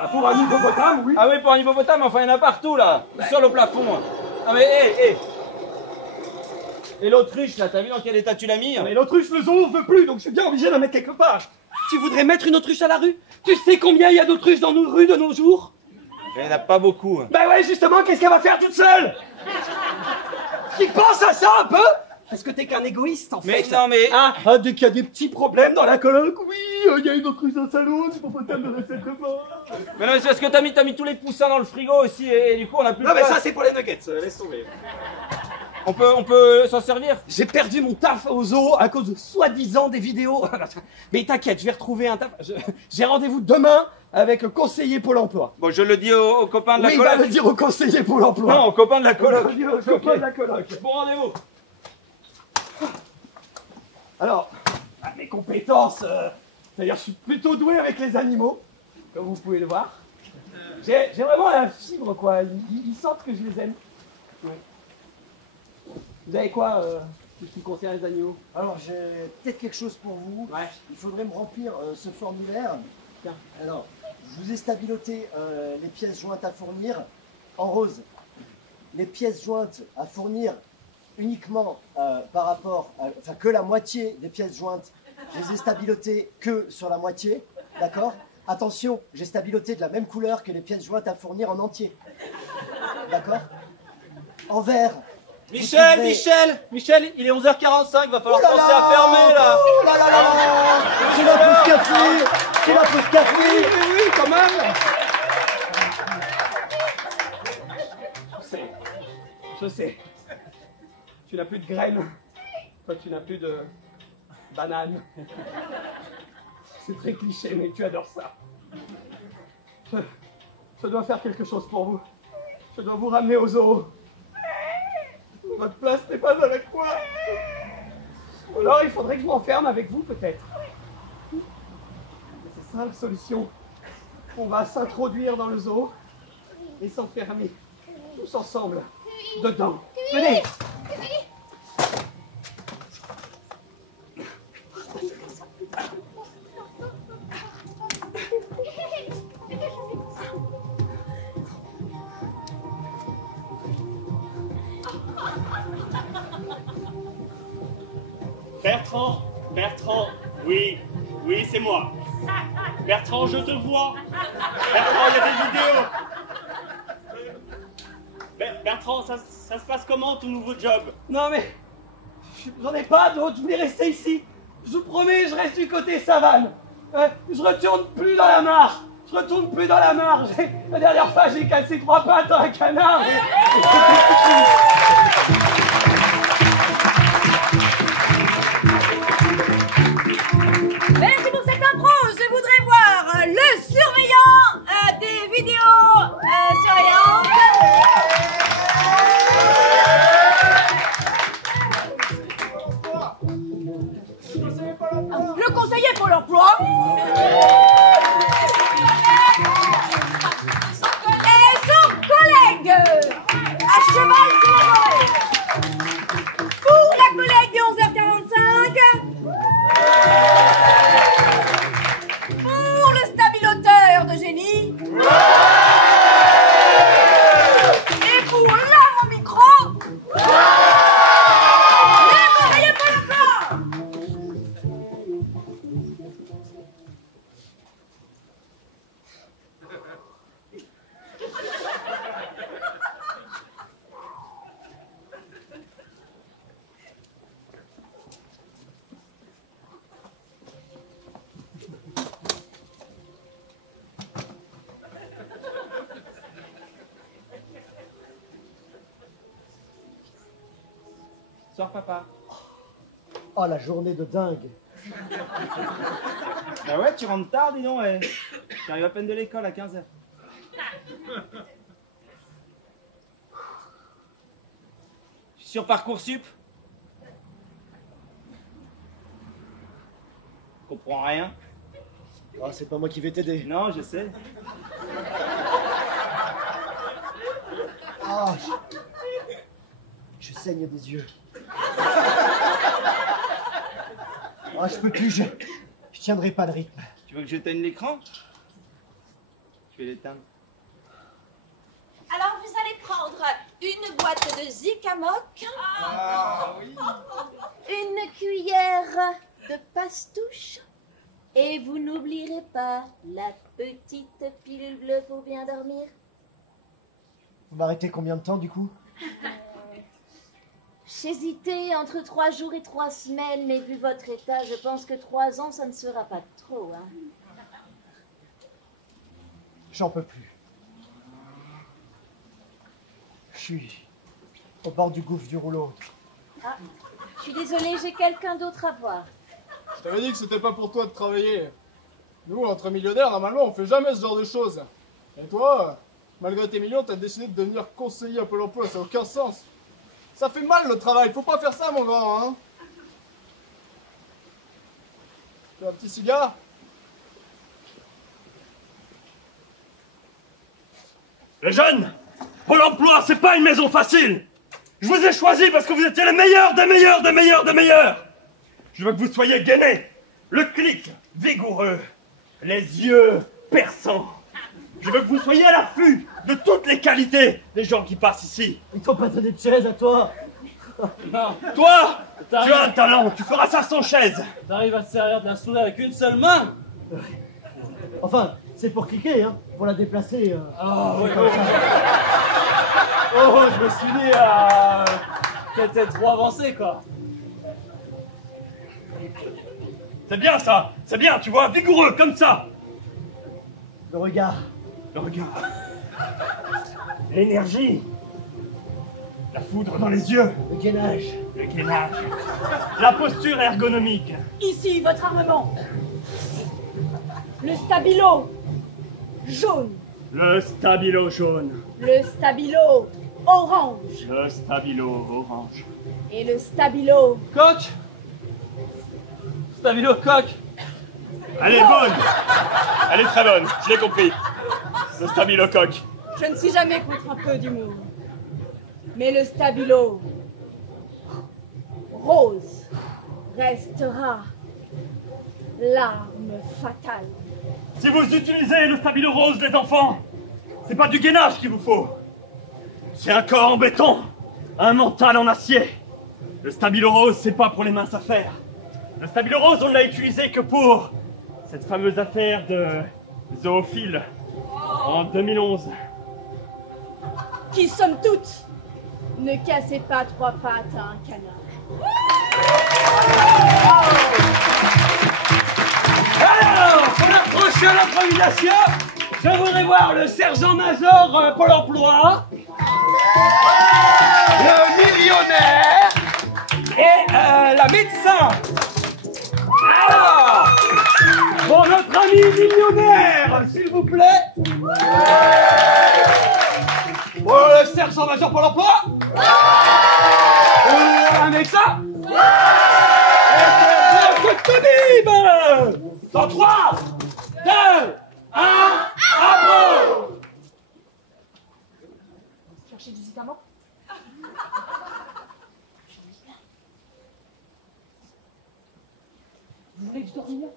Ah, pour un hippopotame, oui. Ah oui, pour un hippopotame, enfin, il y en a partout, là. Sur le plafond. Ah mais, hé. Et l'autruche, là, t'as vu dans quel état tu l'as mis? Mais l'autruche, le zoo, on veut plus, donc je suis bien obligé de la mettre quelque part. Tu voudrais mettre une autruche à la rue? Tu sais combien il y a d'autruches dans nos rues de nos jours? Il n'y en a pas beaucoup. Bah ouais, justement, qu'est-ce qu'elle va faire toute seule? Tu penses à ça un peu? Est-ce que t'es qu'un égoïste, en Mais fait? non, mais... Ah, dès qu'il y a des petits problèmes dans la coloc, oui, il y a une autruche dans le salon, c'est pour potable de rester pas. Mais non, mais c'est parce que t'as mis tous les poussins dans le frigo aussi, et du coup, on a plus Non, de mais place. ça, c'est pour les nuggets, laisse tomber. On peut s'en servir? J'ai perdu mon taf au zoo à cause de soi-disant des vidéos. Mais t'inquiète, je vais retrouver un taf. J'ai rendez-vous demain avec le conseiller Pôle emploi. Bon, je le dis aux copains de la Oui, il coloc. va le dire au conseiller Pôle emploi. Non, aux copains de la coloc. Il va le dire aux copains de la coloc. Bon rendez-vous. Alors, mes compétences, c'est-à-dire je suis plutôt doué avec les animaux, comme vous pouvez le voir. J'ai vraiment la fibre, quoi. Ils sentent que je les aime. Ouais. Vous avez quoi qui concerne les animaux? Alors, j'ai peut-être quelque chose pour vous. Ouais. Il faudrait me remplir ce formulaire. Tiens, alors, je vous ai stabiloté les pièces jointes à fournir en rose. Les pièces jointes à fournir uniquement par rapport à, enfin, que la moitié des pièces jointes, je les ai stabilotées que sur la moitié, d'accord? Attention, j'ai stabiloté de la même couleur que les pièces jointes à fournir en entier. D'accord? En vert. Michel, il est 11h45, va falloir penser à fermer là. Oh là là là là. C'est la pause café. C'est la pause café. Oui, quand même. Je sais. Tu n'as plus de graines. Toi, tu n'as plus de bananes. C'est très cliché, mais tu adores ça. Je dois faire quelque chose pour vous. Je dois vous ramener au zoo. Votre place n'est pas avec moi. Alors il faudrait que je m'enferme avec vous peut-être. Mais c'est ça la solution. On va s'introduire dans le zoo et s'enfermer tous ensemble dedans. Venez. Bertrand, oui, c'est moi. Bertrand, je te vois. Bertrand, il y a des vidéos. Bertrand, ça se passe comment ton nouveau job? Non mais, j'en ai pas d'autre, je voulais rester ici. Je vous promets, je reste du côté savane. Je retourne plus dans la mare. La dernière fois, j'ai cassé 3 pattes à un canard. Merci pour cette intro. Je voudrais voir le surveillant des vidéos surveillance. Le conseiller pour l'emploi. Et son collègue à cheval sur la forêt. Pour la collègue de 11h45. Pour le stabiloteur de génie. Et pour l'homme au micro. Le conseiller pour l'emploi. Bonsoir, papa. Oh, la journée de dingue. Bah ouais, tu rentres tard, dis donc. J'arrive à peine de l'école à 15h. Je suis sur Parcoursup. Je comprends rien. Oh, c'est pas moi qui vais t'aider. Non, je sais. Ah, je saigne des yeux. Ah, je peux plus, je tiendrai pas le rythme. Tu veux que j'éteigne l'écran? Je vais l'éteindre. Alors, vous allez prendre une boîte de Zikamoc, une cuillère de pastouche, et vous n'oublierez pas la petite pilule bleue pour bien dormir. Vous m'arrêtez combien de temps, du coup? J'hésitais entre 3 jours et 3 semaines, mais vu votre état, je pense que 3 ans, ça ne sera pas trop, hein. J'en peux plus. Je suis au bord du gouffre du rouleau. Ah, je suis désolée, j'ai quelqu'un d'autre à voir. Je t'avais dit que c'était pas pour toi de travailler. Nous, entre millionnaires, normalement, on fait jamais ce genre de choses. Et toi, malgré tes millions, t'as décidé de devenir conseiller à Pôle emploi, ça n'a aucun sens. Ça fait mal le travail, faut pas faire ça, mon grand, hein. Tu veux un petit cigare? Les jeunes, Pôle emploi, c'est pas une maison facile. Je vous ai choisi parce que vous étiez les meilleurs des meilleurs des meilleurs des meilleurs. Je veux que vous soyez gainés, le clic vigoureux, les yeux perçants. Je veux que vous soyez à l'affût de toutes les qualités des gens qui passent ici. Ils t'ont pas donné de chaise à toi. Non, Toi, tu as un talent, tu feras ça sans chaise. t'arrives à te servir de la souris avec une seule main. Enfin, c'est pour cliquer, hein. Pour la déplacer. Ah oui, comme ça. Oh, je me suis dit, peut-être trop avancé, quoi. C'est bien ça, c'est bien, tu vois, vigoureux, comme ça. Le regard. Le regard. L'énergie. La foudre dans les yeux. Le gainage. Le gainage. La posture ergonomique. Ici, votre armement. Le stabilo jaune. Le stabilo jaune. Le stabilo orange. Le stabilo orange. Et le stabilo. Coq. Stabilo coq. Elle est bonne. Elle est très bonne, je l'ai compris. Le stabilo coq. Je ne suis jamais contre un peu d'humour. Mais le stabilo rose restera l'arme fatale. Si vous utilisez le stabilo rose, les enfants, c'est pas du gainage qu'il vous faut. C'est un corps en béton, un mental en acier. Le stabilo rose, c'est pas pour les minces affaires. Le stabilo rose, on ne l'a utilisé que pour cette fameuse affaire de zoophile en 2011. Qui sommes toutes? Ne cassez pas 3 pattes à un canard. Alors, pour la prochaine improvisation, je voudrais voir le sergent-major Pôle emploi, le millionnaire et la médecin. Alors, pour notre ami millionnaire, s'il vous plaît. Pour le sergent-major Pôle emploi. Un médecin. Et dans 3, 2, 1, apprends. Cherchez du zitamo. Vous voulez du dormir?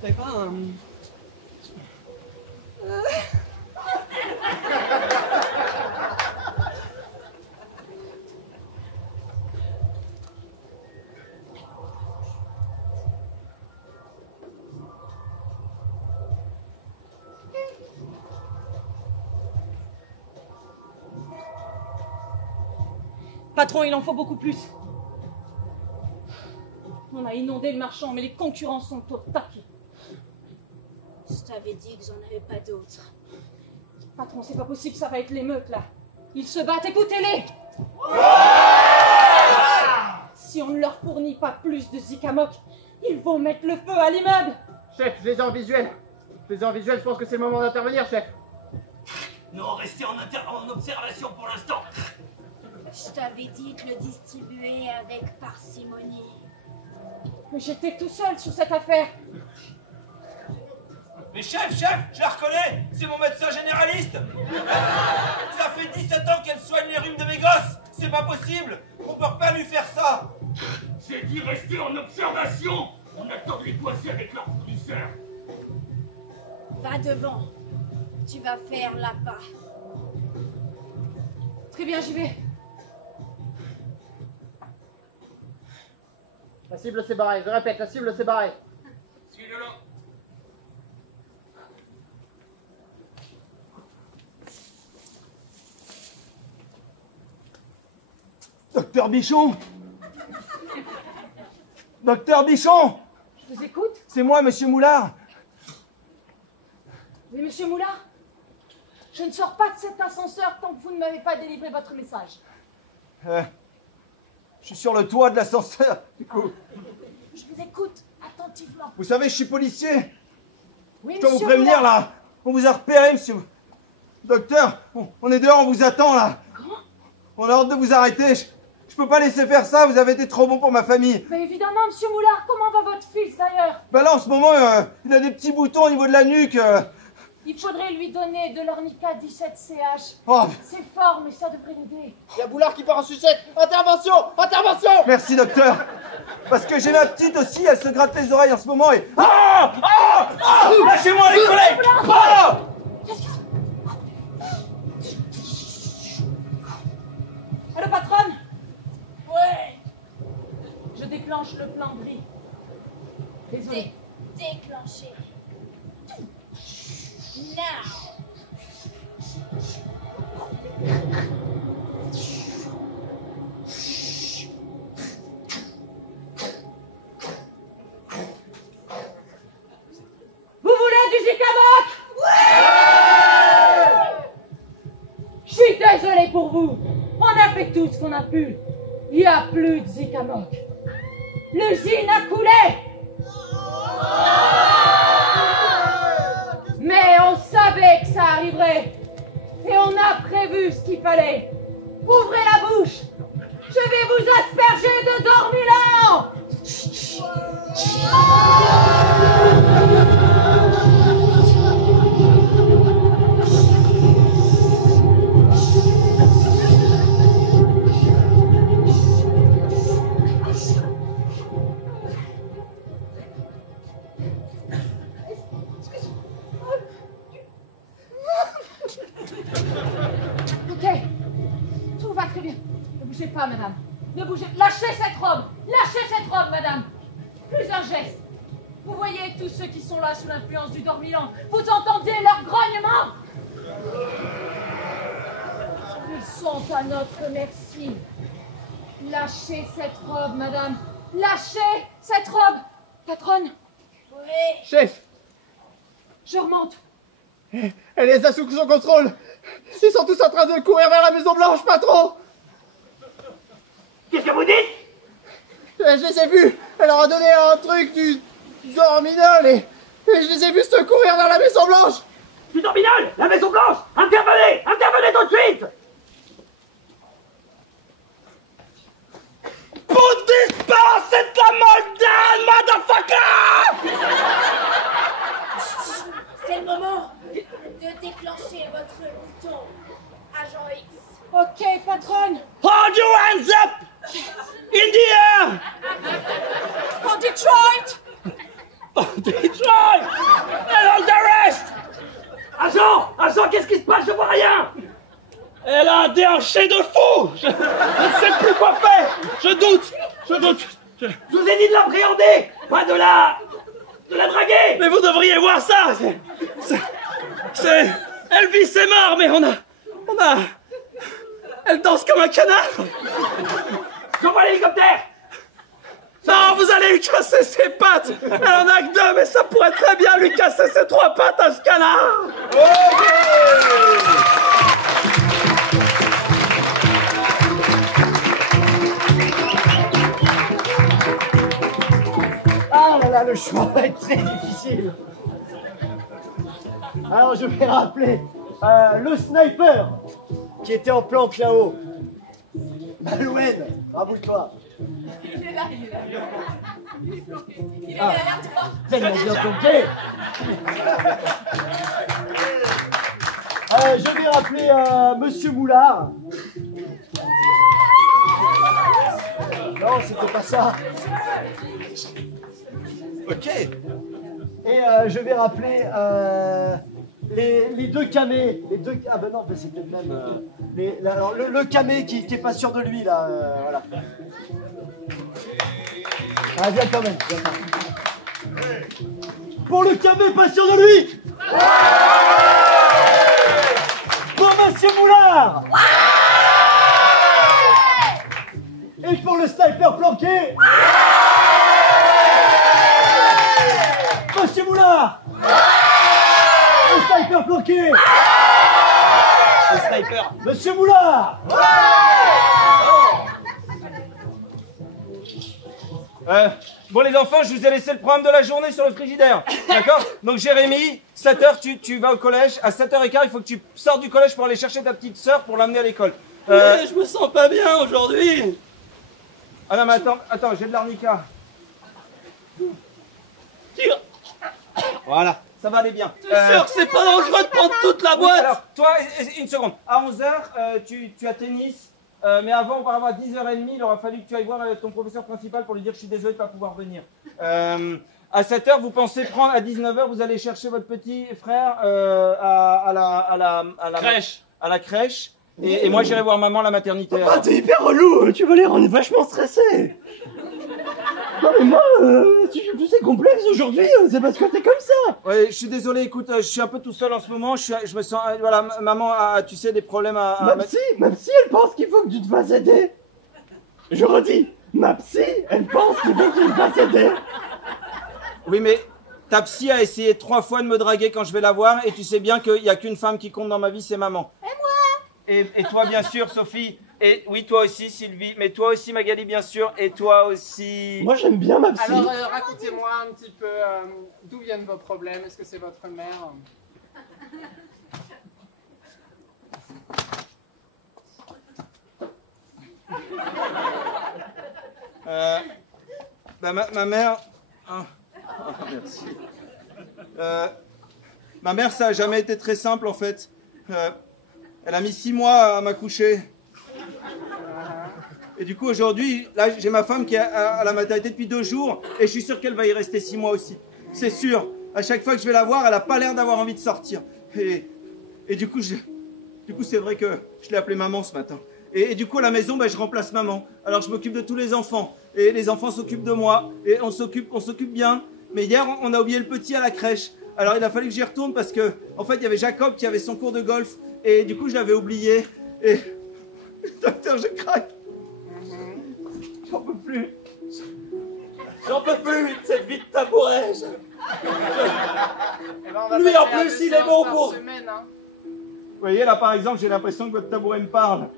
T'avais pas un... Patron, il en faut beaucoup plus. On a inondé le marchand, mais les concurrents sont au taquet. Je t'avais dit que j'en avais pas d'autres. Patron, c'est pas possible, ça va être l'émeute, là. Ils se battent, écoutez-les! Si on ne leur fournit pas plus de Zikamok, ils vont mettre le feu à l'immeuble! Chef, je les ai en visuel. Je pense que c'est le moment d'intervenir, chef. Non, restez en observation pour l'instant. Je t'avais dit de le distribuer avec parcimonie. Mais j'étais tout seul sur cette affaire. Mais chef, je la reconnais, c'est mon médecin généraliste. Ça fait 17 ans qu'elle soigne les rhumes de mes gosses. C'est pas possible, on peut pas lui faire ça. J'ai dit rester en observation. On attend de les coincer avec leur fournisseur. Va devant. Tu vas faire l'appât. Très bien, j'y vais. La cible s'est barrée, je répète, la cible s'est barrée. Suis-le-là. Docteur Bichon. Docteur Bichon. Je vous écoute. C'est moi, monsieur Moulard. Oui, monsieur Moulard, je ne sors pas de cet ascenseur tant que vous ne m'avez pas délivré votre message. Je suis sur le toit de l'ascenseur, du coup. Je vous écoute attentivement. Vous savez, je suis policier. Oui, Je dois vous monsieur prévenir, Moulard. là. On vous a repéré, monsieur. Docteur, on est dehors, on vous attend, là. Comment? On a ordre de vous arrêter. Je peux pas laisser faire ça, vous avez été trop bon pour ma famille. Mais évidemment, monsieur Moulard, comment va votre fils d'ailleurs? Ben là, en ce moment, il a des petits boutons au niveau de la nuque. Il faudrait lui donner de l'ornica 17CH. Oh. C'est fort, mais ça devrait l'aider. Il y a Boulard qui part en sucette. Intervention! Intervention! Merci, docteur. Parce que j'ai ma petite aussi, elle se gratte les oreilles en ce moment et... Ah! Ah! Ah! Lâchez-moi, les collègues! Ah! Allô, patronne? Ouais. Je déclenche le plan gris. Désolé. Déclenché. Now. Vous fait tout ce qu'on a pu. Il n'y a plus de zik à manque. L'usine a coulé. Mais on savait que ça arriverait. Et on a prévu ce qu'il fallait. Ouvrez la bouche. Je vais vous asperger de dormilants. Ok, tout va très bien. Ne bougez pas, madame. Ne bougez pas. Lâchez cette robe. Lâchez cette robe, madame. Plus un geste. Vous voyez tous ceux qui sont là sous l'influence du dormilant. Vous entendez leur grognement. Ils sont à notre merci. Lâchez cette robe, madame. Lâchez cette robe. Patronne. Oui. Chef, Je remonte. elle les a sous son contrôle. Ils sont tous en train de courir vers la Maison Blanche, patron. Qu'est-ce que vous dites? Je les ai vus. Elle leur a donné un truc du dorminol et je les ai vus se courir vers la Maison Blanche. Du Dorminol, la Maison Blanche. Intervenez, intervenez tout de suite. Put this paracetamol down, motherfucker! C'est le moment de déclencher votre bouton, agent X. Ok, patronne. Hold your hands up! In the air! For Detroit. Oh, Detroit! And all the rest! Agent, qu'est-ce qui se passe? Je vois rien! Elle a un déhanché de fou! Je ne sais plus quoi faire! Je doute! Je vous ai dit de l'appréhender! Pas de la draguer! Mais vous devriez voir ça! C'est... Elvis est mort, mais on a... Elle danse comme un canard! J'envoie l'hélicoptère! Non, vous allez lui casser ses pattes! Elle en a que deux, mais ça pourrait très bien lui casser ses trois pattes à ce canard! Ah là là, le choix va être très difficile. Alors je vais rappeler le sniper qui était en planque là-haut. Malouane, rabouille-toi. Il est là. Il est planqué. Il est Ah. derrière toi. Tellement bien planqué. Je vais rappeler Monsieur Moulard. Non, c'était pas ça. Ok. Et je vais rappeler les deux camés. Ah ben non, ben c'était le même. Alors, le camé qui est pas sûr de lui, là. Voilà. Ah, viens quand même. Viens quand même. Pour le camé pas sûr de lui. Pour Monsieur Moulard. Et pour le sniper planqué. Monsieur Moulard. Le sniper planqué. Le sniper. Monsieur Moulard. Bon les enfants, je vous ai laissé le programme de la journée sur le frigidaire. D'accord? Donc Jérémy, 7h, tu vas au collège. À 7h15, il faut que tu sortes du collège pour aller chercher ta petite sœur pour l'amener à l'école. Mais je me sens pas bien aujourd'hui. Ah non mais attends, j'ai de l'arnica. Tire. Voilà, ça va aller bien. T'es sûr que c'est pas dangereux de prendre toute la boîte? Alors, toi, une seconde. À 11h, tu as tennis. Mais avant, auparavant, à 10h30, il aura fallu que tu ailles voir ton professeur principal pour lui dire que je suis désolé de ne pas pouvoir venir. À 7h, vous pensez prendre, à 19h, vous allez chercher votre petit frère à la Crèche. À la crèche. Et moi, j'irai voir maman à la maternité. Ah, t'es hyper relou, tu vas l'air, on est vachement stressé. Non mais moi, si je suis plus complexe aujourd'hui, c'est parce que t'es comme ça. Ouais, je suis désolé, écoute, je suis un peu tout seul en ce moment, je me sens, voilà, maman a, tu sais, des problèmes à... Ma psy, elle pense qu'il faut que tu te fasses aider. Je redis, ma psy, elle pense qu'il faut que tu te fasses aider. Oui, mais ta psy a essayé 3 fois de me draguer quand je vais la voir, et tu sais bien qu'il n'y a qu'une femme qui compte dans ma vie, c'est maman. Et moi? Et toi, bien sûr, Sophie. Et oui, toi aussi, Sylvie. Mais toi aussi, Magali, bien sûr. Et toi aussi. Moi, j'aime bien ma psy. Alors, racontez-moi un petit peu d'où viennent vos problèmes. Est-ce que c'est votre mère? Ma mère... Ah. Merci. Ma mère, ça n'a jamais été très simple, en fait. Elle a mis 6 mois à m'accoucher. Et du coup, aujourd'hui, là, j'ai ma femme qui est à la maternité depuis 2 jours, et je suis sûr qu'elle va y rester 6 mois aussi. C'est sûr. À chaque fois que je vais la voir, elle n'a pas l'air d'avoir envie de sortir. Et du coup, c'est vrai que je l'ai appelée maman ce matin. Et du coup, à la maison, je remplace maman. Alors, je m'occupe de tous les enfants. Et les enfants s'occupent de moi. Et on s'occupe bien. Mais hier, on a oublié le petit à la crèche. Alors, il a fallu que j'y retourne parce que, en fait, il y avait Jacob qui avait son cours de golf. Et du coup, je l'avais oublié. Et... Docteur, je craque. J'en peux plus. J'en peux plus de cette vie de tabouret. Lui, en plus, il est bon pour... Semaine, hein. Vous voyez, là, par exemple, j'ai l'impression que votre tabouret me parle.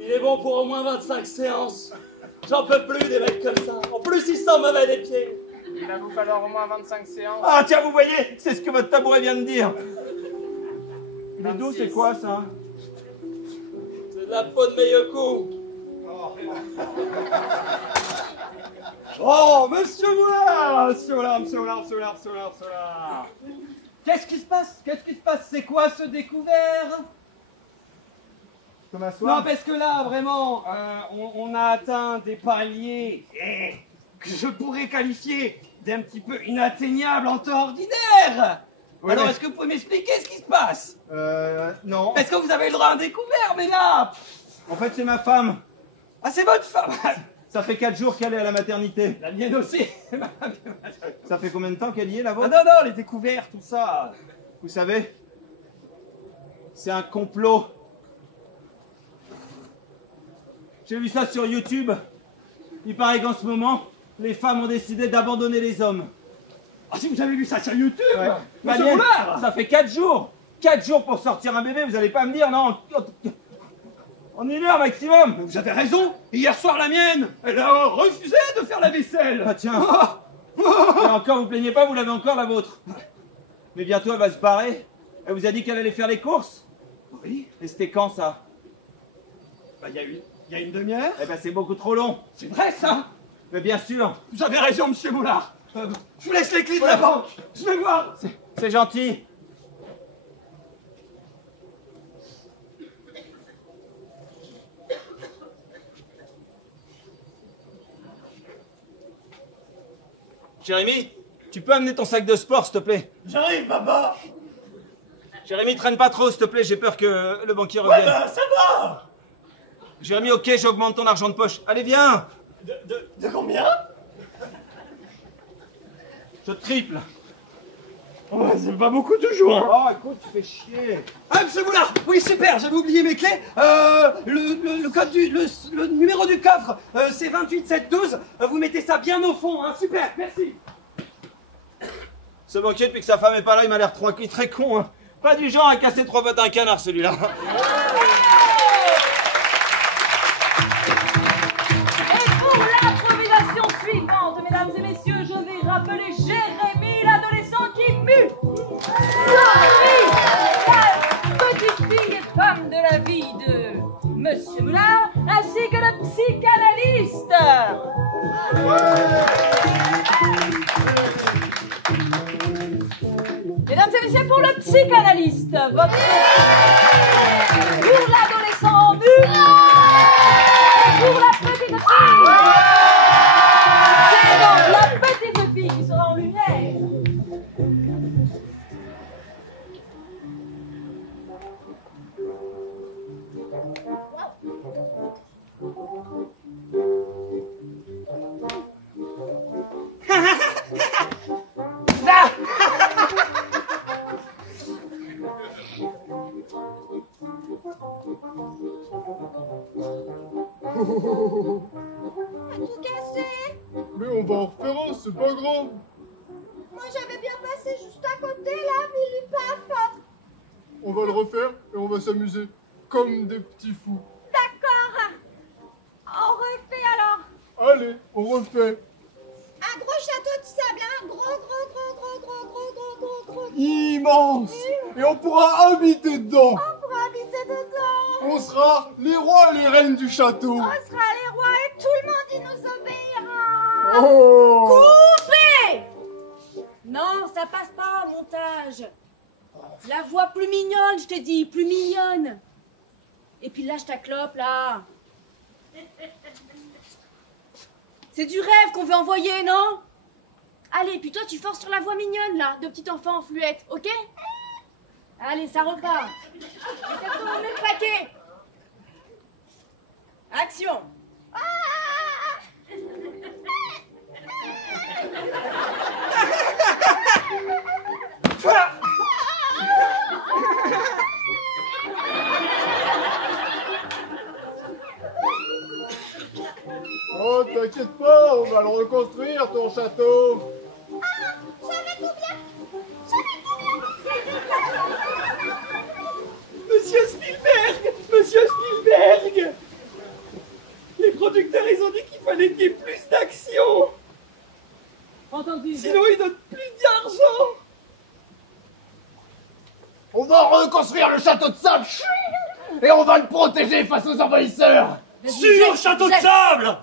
Il est bon pour au moins 25 séances. J'en peux plus des mecs comme ça. En plus, ils sont mauvais des pieds. Il va vous falloir au moins 25 séances. Ah, tiens, vous voyez, c'est ce que votre tabouret vient de dire. Le dos, c'est quoi, ça? C'est de la peau de Meyoku. Oh, monsieur Moulard! Monsieur Moulard! Qu'est-ce qui se passe? C'est quoi ce découvert? Thomas Non, parce que là, vraiment, on a atteint des paliers que je pourrais qualifier d'un petit peu inatteignables en temps ordinaire. Oui, Alors, mais- est-ce que vous pouvez m'expliquer ce qui se passe? Non. Est-ce que vous avez le droit à un découvert? Mais là... En fait, c'est ma femme. Ah, c'est votre femme! Ça fait 4 jours qu'elle est à la maternité. La mienne aussi. Ça fait combien de temps qu'elle y est, la Ah vôtre? non, les découvertes, tout ça. Vous savez, c'est un complot. J'ai vu ça sur YouTube. Il paraît qu'en ce moment, les femmes ont décidé d'abandonner les hommes. Ah, si vous avez vu ça sur YouTube, Ouais. Monsieur Maniel, Moulard! ça fait 4 jours. 4 jours pour sortir un bébé, vous allez pas me dire, non? En 1 heure maximum. Mais vous avez raison. Hier soir, la mienne, elle a refusé de faire la vaisselle. Ah tiens. Et encore, vous plaignez pas, vous l'avez encore la vôtre. Mais bientôt, elle va se barrer. Elle vous a dit qu'elle allait faire les courses? Oui. Et c'était quand, ça? Bah, il y a une demi-heure. Eh ben, c'est beaucoup trop long. C'est vrai, ça. Mais bien sûr. Vous avez raison, monsieur Moulard. Je vous laisse les clés de la banque. Je vais voir. C'est gentil. Jérémy, tu peux amener ton sac de sport, s'il te plaît? J'arrive, papa. Jérémy, traîne pas trop, s'il te plaît, j'ai peur que le banquier revienne. Ça va. Jérémy, ok, j'augmente ton argent de poche. Allez, viens. De combien? Je triple. Ouais, c'est pas beaucoup toujours, hein. Oh, écoute, tu fais chier. Ah, monsieur Moulard. Oui, super. J'avais oublié mes clés. Le code le numéro du coffre, c'est 28712. Vous mettez ça bien au fond, hein. Super. Merci. Ce banquier, depuis que sa femme est pas là, il m'a l'air très con, hein. Pas du genre à casser 3 pattes à un canard, celui-là. Et pour l'improvisation suivante, mesdames et messieurs, je vais rappeler Jérémy, l'adolescent qui mue. Sophie, la petite fille et femme de la vie de Monsieur Moulard, ainsi que le psychanalyste. Mesdames et messieurs, pour le psychanalyste, votre... Pour l'adolescent mu, et pour la petite fille, c'est donc la petite fille qui sera en lumière. Tout cassé. Mais on va en refaire un, c'est pas grave. Moi, j'avais bien passé juste à côté, là, mais il est pas fort. On va le refaire et on va s'amuser. comme des petits fous. D'accord. On refait alors. Allez, on refait. Un gros château de sable, hein. Gros. Immense. Et on pourra habiter dedans. On pourra habiter dedans. On sera les rois et les reines du château. On sera les rois et tout le monde y nous obéira. Oh. Coupez! Non, ça passe pas, montage. La voix plus mignonne, je te dis, plus mignonne. Et puis lâche ta clope, là. C'est du rêve qu'on veut envoyer, non? Allez, puis toi, tu forces sur la voix mignonne, là, de petit enfant en fluette, ok? Allez, ça repart. Et ça tourne le paquet. Action. Oh, t'inquiète pas, on va le reconstruire, ton château. Monsieur Spielberg! Monsieur Spielberg! Les producteurs, ils ont dit qu'il fallait qu'il y ait plus d'action! Entendu. Sinon, ils donnent plus d'argent! On va reconstruire le château de sable et on va le protéger face aux envahisseurs. Sur château de sable!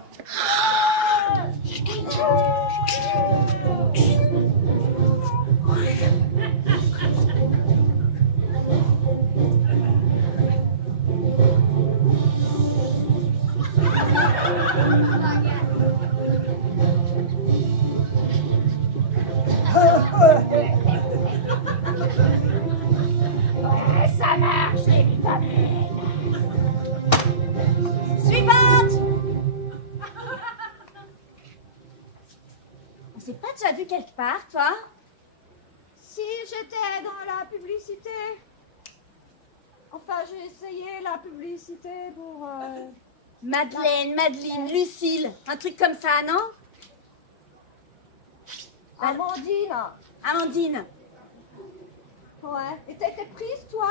Ça marche, les vitamines. Suivante. On s'est pas déjà vu quelque part, toi? Si j'étais dans la publicité. Enfin, j'ai essayé la publicité pour... Madeleine, Lucille, un truc comme ça, non? Amandine. Ouais. Et t'as été prise, toi?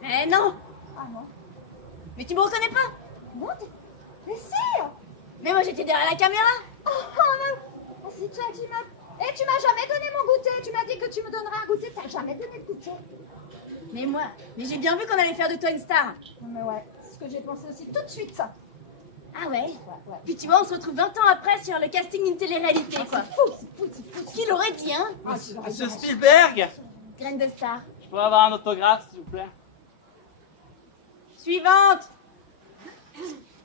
Mais non. Ah non. Mais tu me reconnais pas? Non, mais si. Mais moi, j'étais derrière la caméra. Oh, si tu m'as... Et tu m'as jamais donné mon goûter. Tu m'as dit que tu me donnerais un goûter. T'as jamais donné de goûter. Mais j'ai bien vu qu'on allait faire de toi une star. Mais ouais, c'est ce que j'ai pensé aussi tout de suite, ça. Ah ouais? Puis tu vois, on se retrouve 20 ans après sur le casting d'une télé-réalité, quoi. C'est fou. Qui l'aurait dit, hein? Monsieur Spielberg, Graine de star. je peux avoir un autographe, s'il vous plaît? Suivante.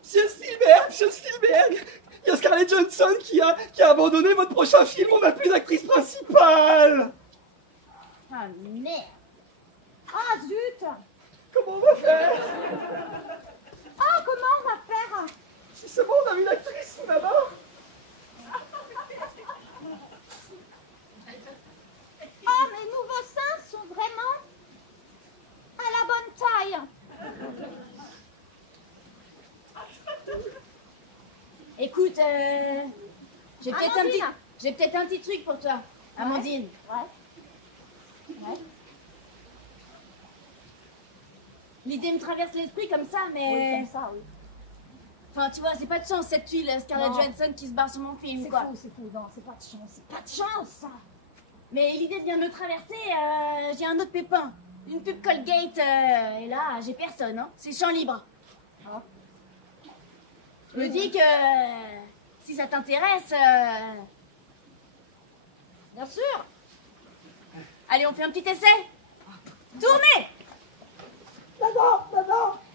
Monsieur Spielberg! Il y a Scarlett Johansson qui a abandonné votre prochain film, on n'a plus d'actrice principale! Ah merde. Ah zut. Comment on va faire? Ah, comment on va faire? Si seulement on a une actrice sous la main! Ah, mes nouveaux seins sont vraiment à la bonne taille. Écoute, j'ai Amandine. peut-être un petit truc pour toi, Amandine. Ouais. L'idée me traverse l'esprit comme ça, mais... Oui, comme ça, oui. Enfin, tu vois, c'est pas de chance cette tuile, Scarlett Non. Johansson qui se barre sur mon film, C'est quoi. fou. Non, c'est pas de chance. C'est pas de chance, ça. Mais l'idée vient de me traverser, j'ai un autre pépin. Une pub Colgate, et là, j'ai personne, hein. C'est champ libre. Ah. Je me dis que si ça t'intéresse, Bien sûr. allez, on fait un petit essai. Tournez. Maman,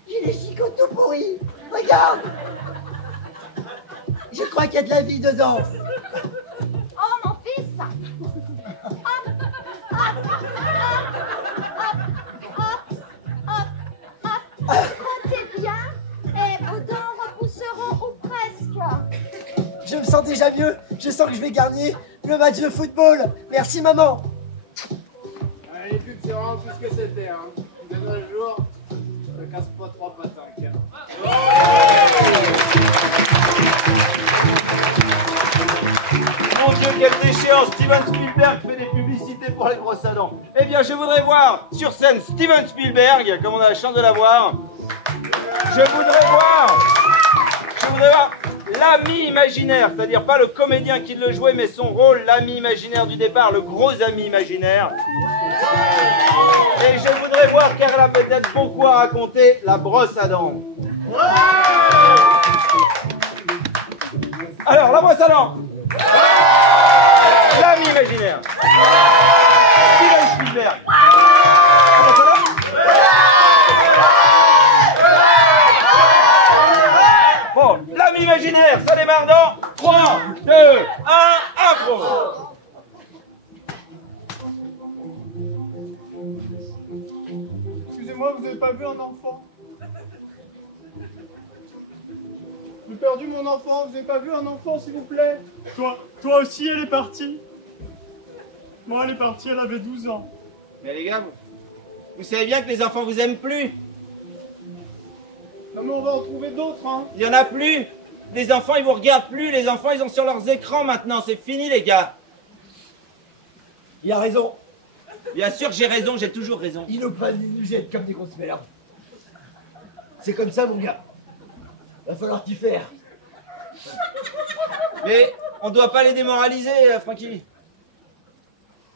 j'ai les chicots tout pourris. Regarde. Je crois qu'il y a de la vie dedans. Oh, mon fils. Comptez bien et vos dents repousseront ou presque. Je me sens déjà mieux. Je sens que je vais gagner le match de football. Merci, maman. Les pubs, c'est vraiment tout ce que c'était. Hein. De nos jours, ça casse pas 3 pattes à un quart. Mon Dieu, quelle déchéance! Steven Spielberg fait des publicités pour les brosses à dents. Eh bien, je voudrais voir sur scène Steven Spielberg, comme on a la chance de la voir, Je voudrais voir l'ami imaginaire, c'est-à-dire pas le comédien qui le jouait, mais son rôle, l'ami imaginaire du départ, le gros ami imaginaire. Et je voudrais voir, car elle a peut-être beaucoup à raconter, la brosse à dents. Alors, la brosse à dents. L'ami imaginaire. Steven Spielberg. La brosse à dents. Bon, l'ami imaginaire, ça démarre dans 3, 2, 1, impro. Excusez-moi, vous n'avez pas vu un enfant? J'ai perdu mon enfant, vous n'avez pas vu un enfant, s'il vous plaît? Toi aussi, elle est partie. Moi, elle est partie, elle avait 12 ans. Mais les gars, vous savez bien que les enfants vous aiment plus. Non mais on va en trouver d'autres, hein. Il y en a plus. Les enfants, ils vous regardent plus. Les enfants, ils ont sur leurs écrans maintenant. C'est fini, les gars. Il a raison. Bien sûr que j'ai raison, j'ai toujours raison. Ils nous prennent, ils nous jettent comme des grosses merdes. C'est comme ça, mon gars. Va falloir t'y faire. Mais on doit pas les démoraliser, Francky.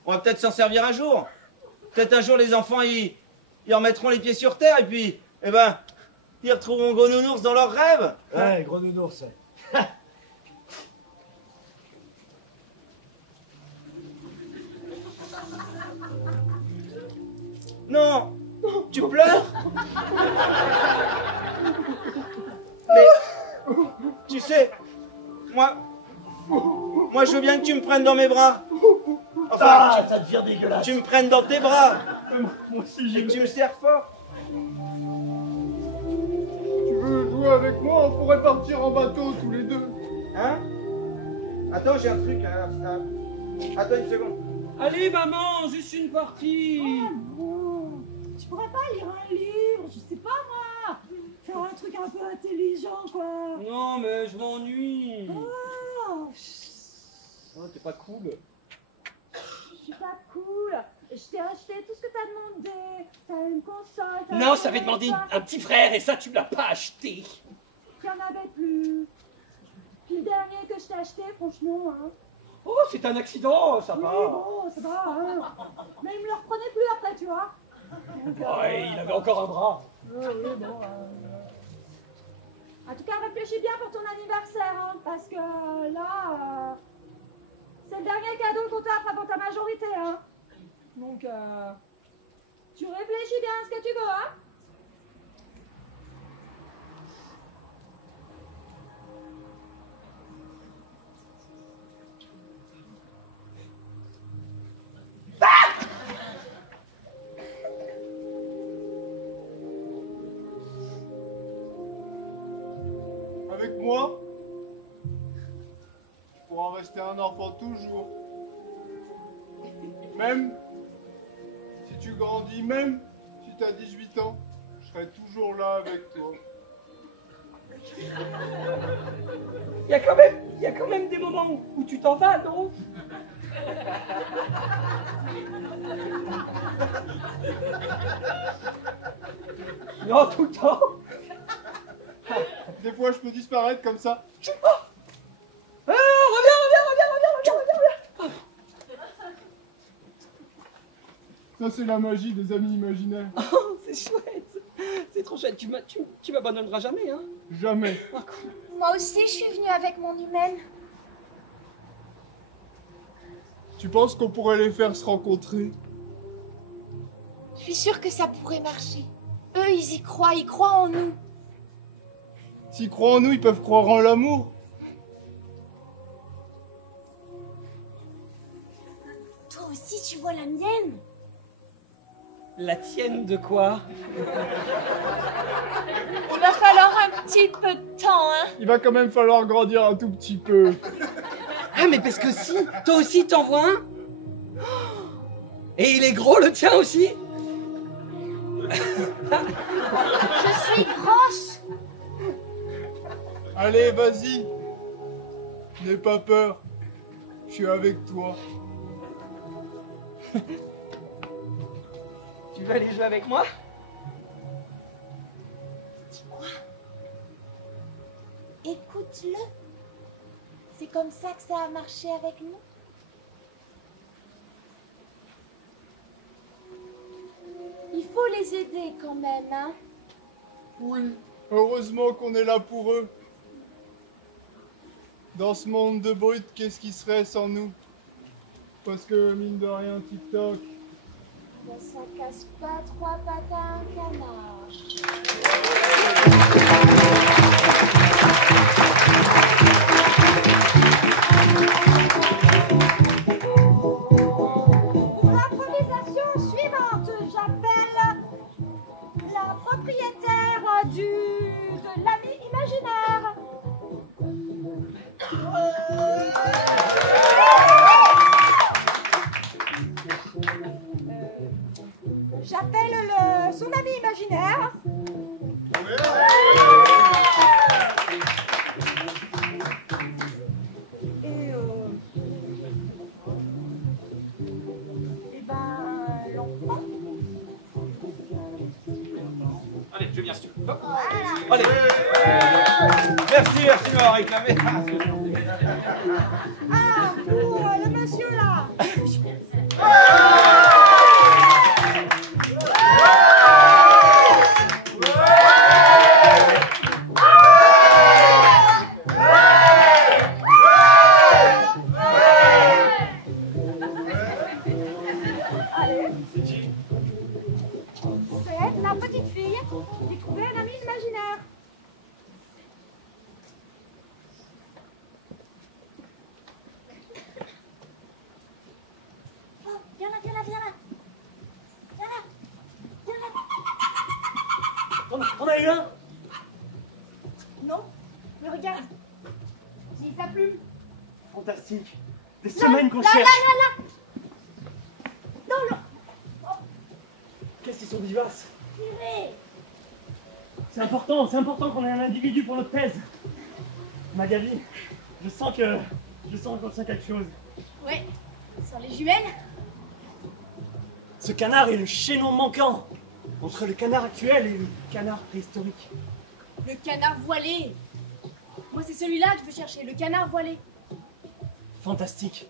On va peut-être s'en servir un jour. Peut-être un jour, les enfants, ils remettront les pieds sur terre et puis, eh ben, ils retrouveront Gros Nounours dans leurs rêves. Ouais, Gros Nounours. Non, tu pleures? Mais, tu sais, moi, je veux bien que tu me prennes dans mes bras. Enfin, ça devient dégueulasse. Tu me prennes dans tes bras. Moi aussi, j'ai... Et que tu me serres fort. Tu veux jouer avec moi? On pourrait partir en bateau tous les deux. Hein? Attends, j'ai un truc. Attends une seconde. Allez, maman, juste une partie. Ah bon. Tu pourrais pas lire un livre, je sais pas moi. Faire un truc un peu intelligent, quoi. Non, mais je m'ennuie. Oh, Oh, t'es pas cool. je suis pas cool. Je t'ai acheté tout ce que t'as demandé. T'as une console. t'as Non, un ça avait demandé téléphone. un petit frère et ça, tu me l'as pas acheté. Il y en avait plus. Puis le dernier que je t'ai acheté, franchement, hein. Oh, c'est un accident, ça Oui, va. bon, ça va, hein. Mais il me le reprenait plus après, tu vois. Donc, Ouais, il avait encore un bras. oui, bon. En tout cas, réfléchis bien pour ton anniversaire, hein, parce que là, c'est le dernier cadeau qu'on t'offre avant ta majorité, hein. Donc, tu réfléchis bien à ce que tu veux, hein. Avec moi, tu pourras rester un enfant toujours. Même si tu grandis, même si tu as 18 ans, je serai toujours là avec toi. Il y a quand même des moments où tu t'en vas, non? Non, tout le temps. Des fois, je peux disparaître comme ça. Reviens. Ça, c'est la magie des amis imaginaires. Oh, c'est chouette. C'est trop chouette. Tu m'abandonneras jamais, hein? Jamais. Ah, cool. Moi aussi, je suis venue avec mon humaine. Tu penses qu'on pourrait les faire se rencontrer? Je suis sûre que ça pourrait marcher. Eux, ils croient en nous. S'ils croient en nous, ils peuvent croire en l'amour. Toi aussi, tu vois la mienne? La tienne de quoi? Il va falloir un petit peu de temps, hein. Il va quand même falloir grandir un tout petit peu. Ah, mais parce que si, toi aussi t'en vois un? Et il est gros le tien aussi? Je suis proche. Allez, vas-y. N'aie pas peur. Je suis avec toi. Tu veux aller jouer avec moi? Laisse-le. C'est comme ça que ça a marché avec nous. Il faut les aider quand même, hein. Oui, heureusement qu'on est là pour eux. Dans ce monde de brutes, qu'est-ce qui serait sans nous? Parce que, mine de rien, TikTok... Ben, ça casse pas trois pattes à un canard. Improvisation suivante. J'appelle la propriétaire de l'ami imaginaire. J'appelle son ami imaginaire. Et l'enfant. Allez, je viens. Allez. Merci de m'avoir réclamé. Ah, pour le monsieur là. Allez. C'est la petite fille qui trouvait un ami imaginaire. Oh, viens là, viens là, viens là. Viens là. Viens là. On a eu un? Non, mais regarde. J'ai sa plume. Fantastique. Des semaines qu'on cherche. Là. Non, non. Qu'est-ce qu'ils sont vivaces. Tirez. C'est important qu'on ait un individu pour notre thèse. Magali, je sens qu'on tient quelque chose. Ouais, sans les jumelles. Ce canard est le chaînon manquant entre le canard actuel et le canard préhistorique. Le canard voilé. Moi, c'est celui-là que je veux chercher, le canard voilé. Fantastique.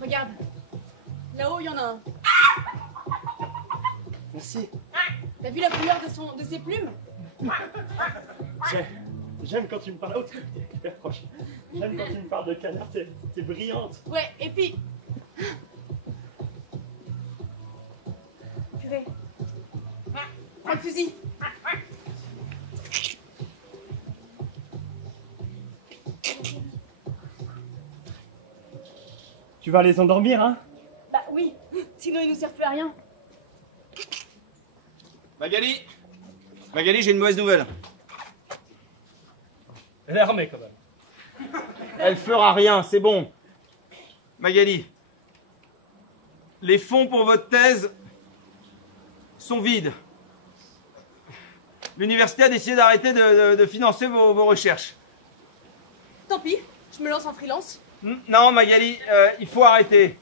Regarde. Là-haut, il y en a un. Merci. T'as vu la couleur de ses plumes? J'aime quand tu me parles. Oh, t'es proche. J'aime quand tu me parles de canard, t'es brillante. Ouais, et puis... Purée. Prends le fusil. Tu vas les endormir, hein? Bah oui, sinon ils nous servent plus à rien. Magali, j'ai une mauvaise nouvelle. Elle est armée quand même. Elle fera rien, c'est bon. Magali, les fonds pour votre thèse sont vides. L'université a décidé d'arrêter de financer vos recherches. Tant pis, je me lance en freelance. Non, Magali, il faut arrêter.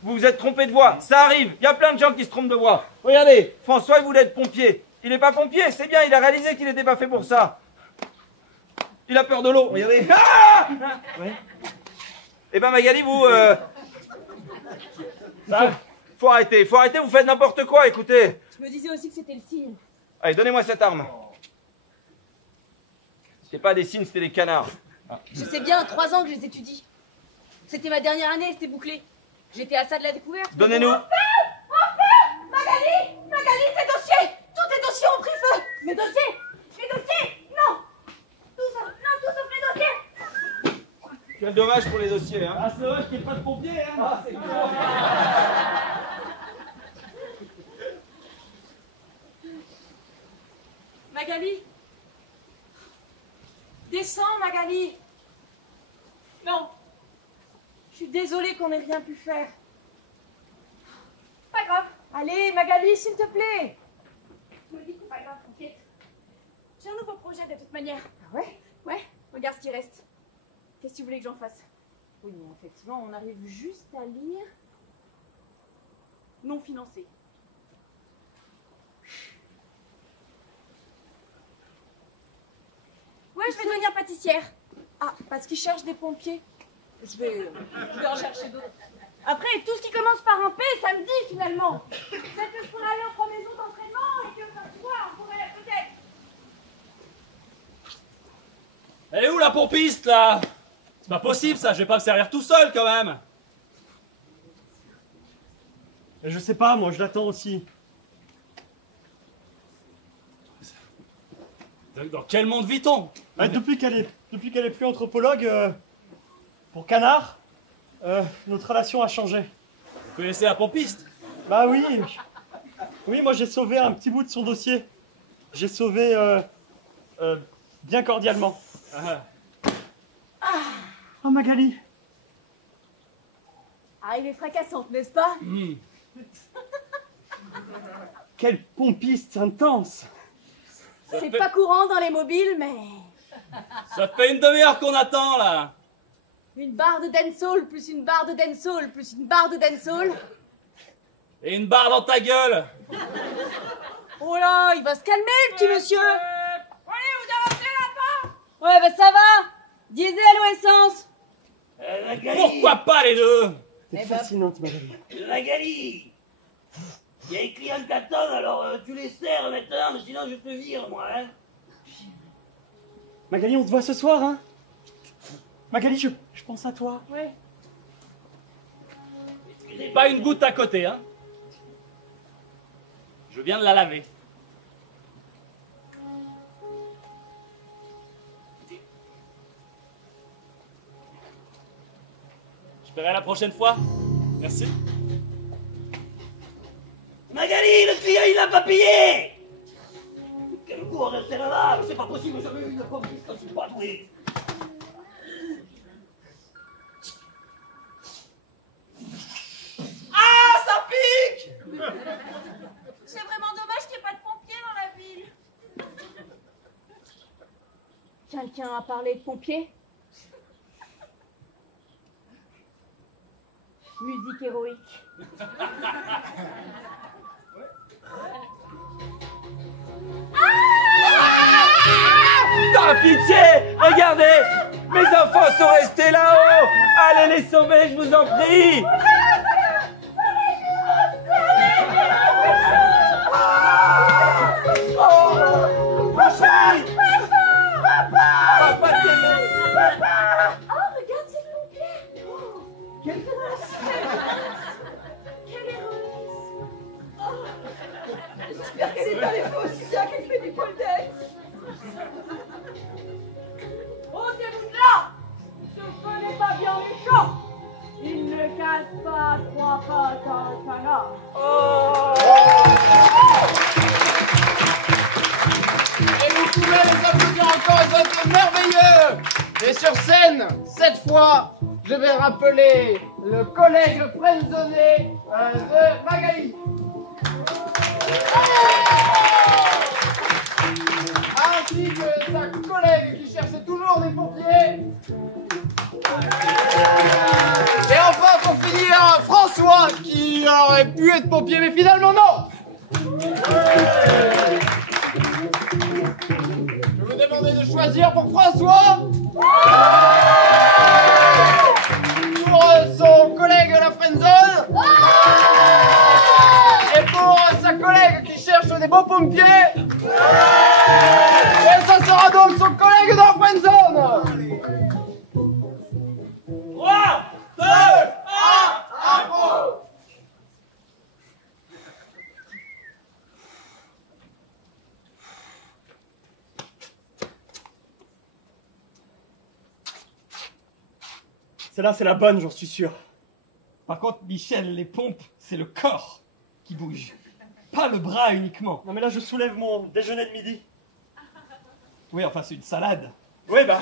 Vous vous êtes trompé de voie. Ça arrive. Il y a plein de gens qui se trompent de voie. Regardez, François, il voulait être pompier. Il n'est pas pompier, c'est bien. Il a réalisé qu'il n'était pas fait pour ça. Il a peur de l'eau. Regardez. Ah ouais. Eh ben, Magali, vous... Faut arrêter. Vous faites n'importe quoi, écoutez. Je me disais aussi que c'était le signe. Allez, donnez-moi cette arme. C'était pas des signes, c'était des canards. Je sais bien, 3 ans que je les étudie. C'était ma dernière année, c'était bouclé. J'étais à ça de la découverte. Donnez-nous. Magali, ces dossiers. Tous tes dossiers ont pris feu. Mes dossiers. Non. Tout sauf mes dossiers. Quel dommage pour les dossiers, hein. Ah, c'est dommage qu'il n'y ait pas de pompier, hein. Ah, c'est Magali. Descends, Magali. Non. Je suis désolée qu'on n'ait rien pu faire. Pas grave. Allez, Magali, s'il te plaît. Je me dis que c'est pas grave, t'inquiète. J'ai un nouveau projet de toute manière. Ah ouais? Ouais, regarde ce qui reste. Qu'est-ce que tu voulais que j'en fasse? Oui, mais effectivement, on arrive juste à lire Non financé. Ouais, je vais devenir pâtissière. Ah, parce qu'ils cherchent des pompiers. Je vais en chercher d'autres. Après, tout ce qui commence par un P, ça me dit finalement. Peut-être que je pourrais aller en maison d'entraînement et que, tu vois, on pourrait peut-être. Elle est où la pompiste là? C'est pas possible ça, je vais pas me servir tout seul quand même. Je sais pas, moi je l'attends aussi. Dans quel monde vit-on? Depuis qu'elle est plus anthropologue, pour Canard, notre relation a changé. Vous connaissez la pompiste? Bah oui. Oui, moi j'ai sauvé un petit bout de son dossier. J'ai sauvé bien cordialement. Oh Magali. Ah, il est fracassante, n'est-ce pas? Quelle pompiste intense. C'est pas courant dans les mobiles, mais... Ça fait une demi-heure qu'on attend là. Une barre de dancehall, plus une barre de dancehall, plus une barre de dancehall. Et une barre dans ta gueule. Oh là, il va se calmer le petit monsieur. Allez, vous avancez là-bas. Ouais, bah ça va. Diesel ou essence? Pourquoi pas les deux? T'es fascinante Magali. Magali, il y a les clients qui attendent, alors tu les sers maintenant, mais sinon je te vire, moi, hein. Magali, on se voit ce soir, hein? Magali, je pense à toi. Ouais. Pas une goutte à côté, hein. Je viens de la laver. Je paierai la prochaine fois. Merci. Magali, le client il n'a pas payé. Quel goût on reste là-bas. C'est pas possible, j'avais eu une pompiste, je suis pas doué. Ah, ça pique! C'est vraiment dommage qu'il n'y ait pas de pompiers dans la ville. Quelqu'un a parlé de pompiers? Musique héroïque. Par pitié, regardez, mes enfants sont restés là-haut. Allez les sauver, je vous en prie. Ma chérie! Papa, Oh, regarde, c'est le pompier. Oh, quelle grâce. Quel héroïsme. Oh. J'espère qu'elle est allée aussi bien qu'elle fait du pole dance. Oh, c'est vous là. Je connais pas bien les chants. Il ne casse pas trois pattes à un canard. Et vous pouvez les applaudir encore, ils ont été merveilleux. Et sur scène, cette fois, je vais rappeler le collègue friendzoné de Magali. Ainsi que sa collègue qui cherchait toujours des pompiers. Et enfin, pour finir, François qui aurait pu être pompier, mais finalement non. Je vous demandais de choisir pour François. Pour son collègue la friendzone. Et pour sa collègue qui cherche des beaux pompiers. Et ça sera donc son collègue dans la friendzone. 3, 2, 1, impro! Celle-là, c'est la bonne, j'en suis sûr. Par contre, Michel, les pompes, c'est le corps qui bouge. Pas le bras uniquement. Non mais là, je soulève mon déjeuner de midi. Oui, enfin, c'est une salade. Oui, bah,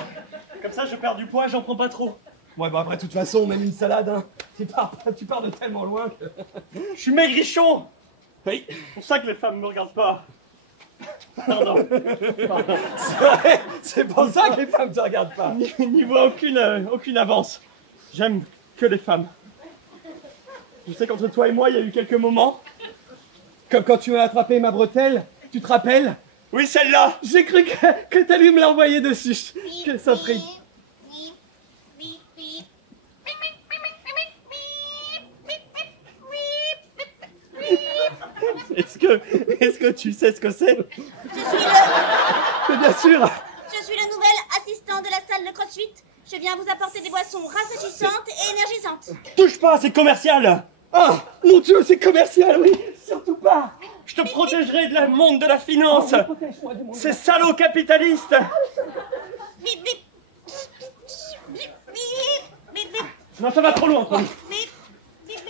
comme ça, je perds du poids, j'en prends pas trop. Ouais, bah après, de toute façon, même une salade, hein. Tu pars de tellement loin que... Je suis maigrichon. Oui. C'est pour ça que les femmes me regardent pas. Pardon. C'est vrai, c'est pour ça que les femmes te regardent pas. N'y voit aucune avance. J'aime que les femmes. Je sais qu'entre toi et moi, il y a eu quelques moments. Comme quand tu as attrapé ma bretelle, tu te rappelles? Oui, celle-là. J'ai cru que t'allais me l'envoyer dessus. Que ça ferait... Est-ce que tu sais ce que c'est? Bien sûr. Je suis le nouvel assistant de la salle de CrossFit. Je viens vous apporter des boissons rafraîchissantes et énergisantes. Touche pas, c'est commercial. Ah, mon Dieu, c'est commercial, oui. Surtout pas. Je te protégerai de la monde de la finance. Oh, protège-moi du monde. Ces salauds capitalistes. Bip, bip. Bip, bip, bip, bip. Non, ça va trop loin, quoi. Bip, bip, bip,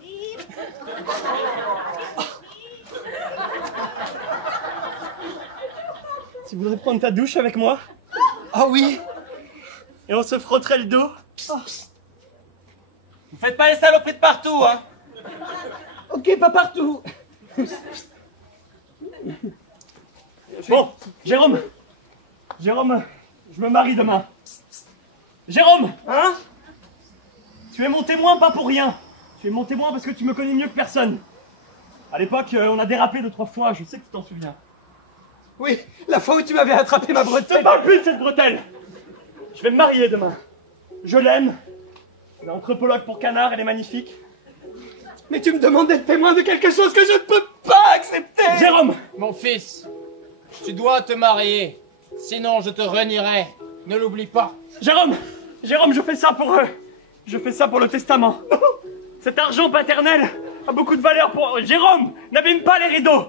bip. Tu voudrais prendre ta douche avec moi? Ah oui. Et on se frotterait le dos? Vous faites pas les saloperies de partout, hein? Ok, pas partout. Bon, Jérôme, je me marie demain. Jérôme, hein? Tu es mon témoin pas pour rien. Tu es mon témoin parce que tu me connais mieux que personne. À l'époque, on a dérapé 2-3 fois, je sais que tu t'en souviens. Oui, la fois où tu m'avais attrapé ma bretelle. Je parle plus de cette bretelle. Je vais me marier demain. Je l'aime. Elle est anthropologue pour canard, elle est magnifique. Mais tu me demandes d'être témoin de quelque chose que je ne peux pas accepter. Jérôme! Mon fils, tu dois te marier. Sinon, je te renierai. Ne l'oublie pas. Jérôme, je fais ça pour eux. Je fais ça pour le testament. Cet argent paternel a beaucoup de valeur pour... Jérôme, n'abîme pas les rideaux.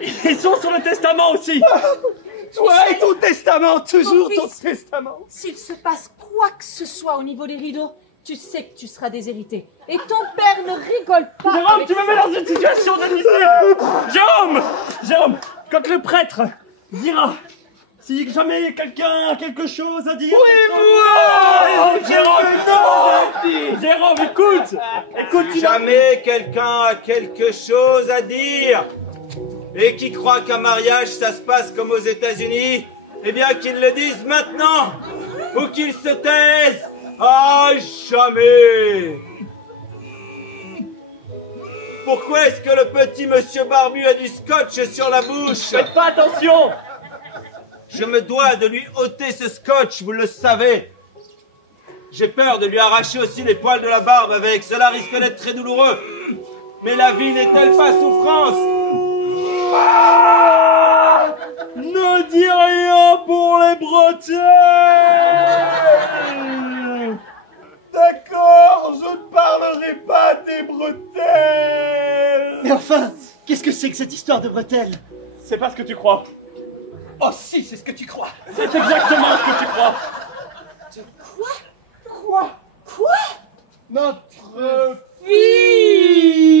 Ils sont sur le testament aussi. Toi et ton testament, toujours ton testament. S'il se passe quoi que ce soit au niveau des rideaux, tu sais que tu seras déshérité. Et ton père ne rigole pas. Jérôme, tu me mets dans une situation de misère. Jérôme, quand le prêtre dira, si jamais quelqu'un a quelque chose à dire... Oui, moi. Jérôme, écoute. Si jamais quelqu'un a quelque chose à dire et qui croit qu'un mariage ça se passe comme aux États-Unis, eh bien qu'il le dise maintenant ou qu'il se taise à jamais. Pourquoi est-ce que le petit monsieur barbu a du scotch sur la bouche? Faites pas attention. Je me dois de lui ôter ce scotch, vous le savez. J'ai peur de lui arracher aussi les poils de la barbe avec, cela risque d'être très douloureux. Mais la vie n'est-elle pas souffrance? Ne dis rien pour les bretelles. D'accord, je ne parlerai pas des bretelles. Mais enfin, qu'est-ce que c'est que cette histoire de bretelles? C'est pas ce que tu crois. Oh si, c'est ce que tu crois. C'est exactement ce que tu crois. Quoi? Notre Fils.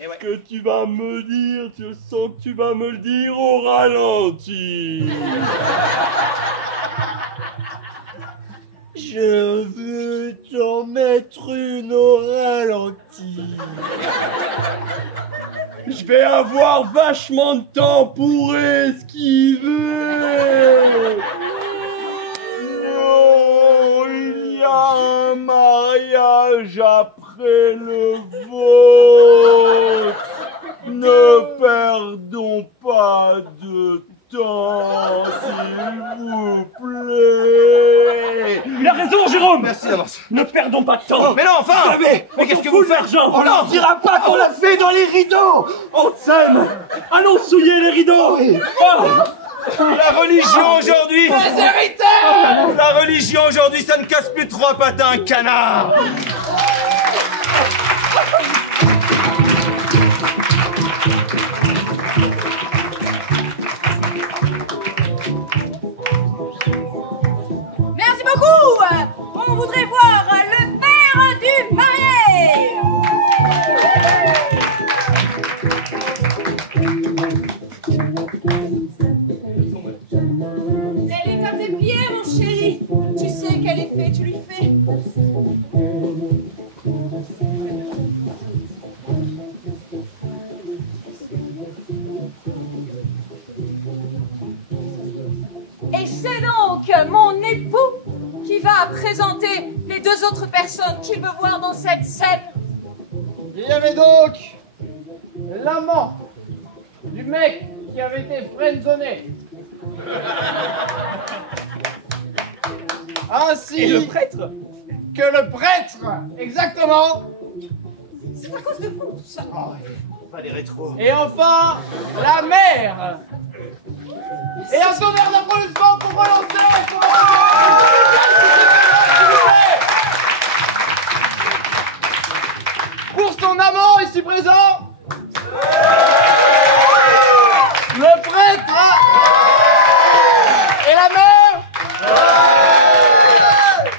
Ce que tu vas me dire, je sens que tu vas me le dire au ralenti. Je veux t'en mettre une au ralenti. Je vais avoir vachement de temps pour esquiver. Non, il y a un mariage après le vôtre. Ne perdons pas de temps, s'il vous plaît. Il a raison, Jérôme. Merci d'avance. Ne perdons pas de temps. Mais non, enfin. Mais qu'est-ce que vous faites, l'argent? On leur dira pas qu'on l'a fait dans les rideaux. On s'aime. Allons souiller les rideaux. La religion aujourd'hui. La religion aujourd'hui, ça ne casse plus 3 pattes à un canard. Merci beaucoup. On voudrait voir le père du marié. Elle est à tes pieds, mon chéri. Tu sais qu'elle est faite, tu lui fais. Et c'est donc mon époux qui va présenter les 2 autres personnes qu'il veut voir dans cette scène. Il y avait donc l'amant du mec qui avait été friendzoné. Ainsi Et le prêtre que le prêtre, exactement. C'est à cause de vous, tout ça. Oh, pas les rétros. Et enfin, la mère. Et un tonnerre d'applaudissements pour relancer la pour son amant ici présent, le prêtre et la mère.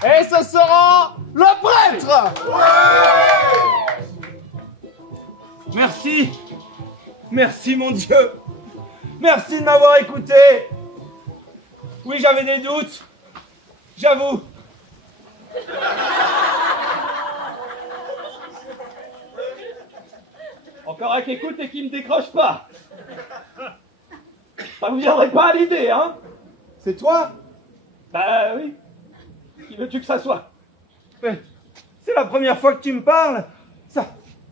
Et ce sera le prêtre. Merci. Merci, mon Dieu. Merci de m'avoir écouté. Oui, j'avais des doutes. J'avoue. Encore un qui écoute et qui me décroche pas. Ça vous viendrait pas à l'idée, hein? C'est toi? Bah oui. Qui veux-tu que ça soit? Mais c'est la première fois que tu me parles.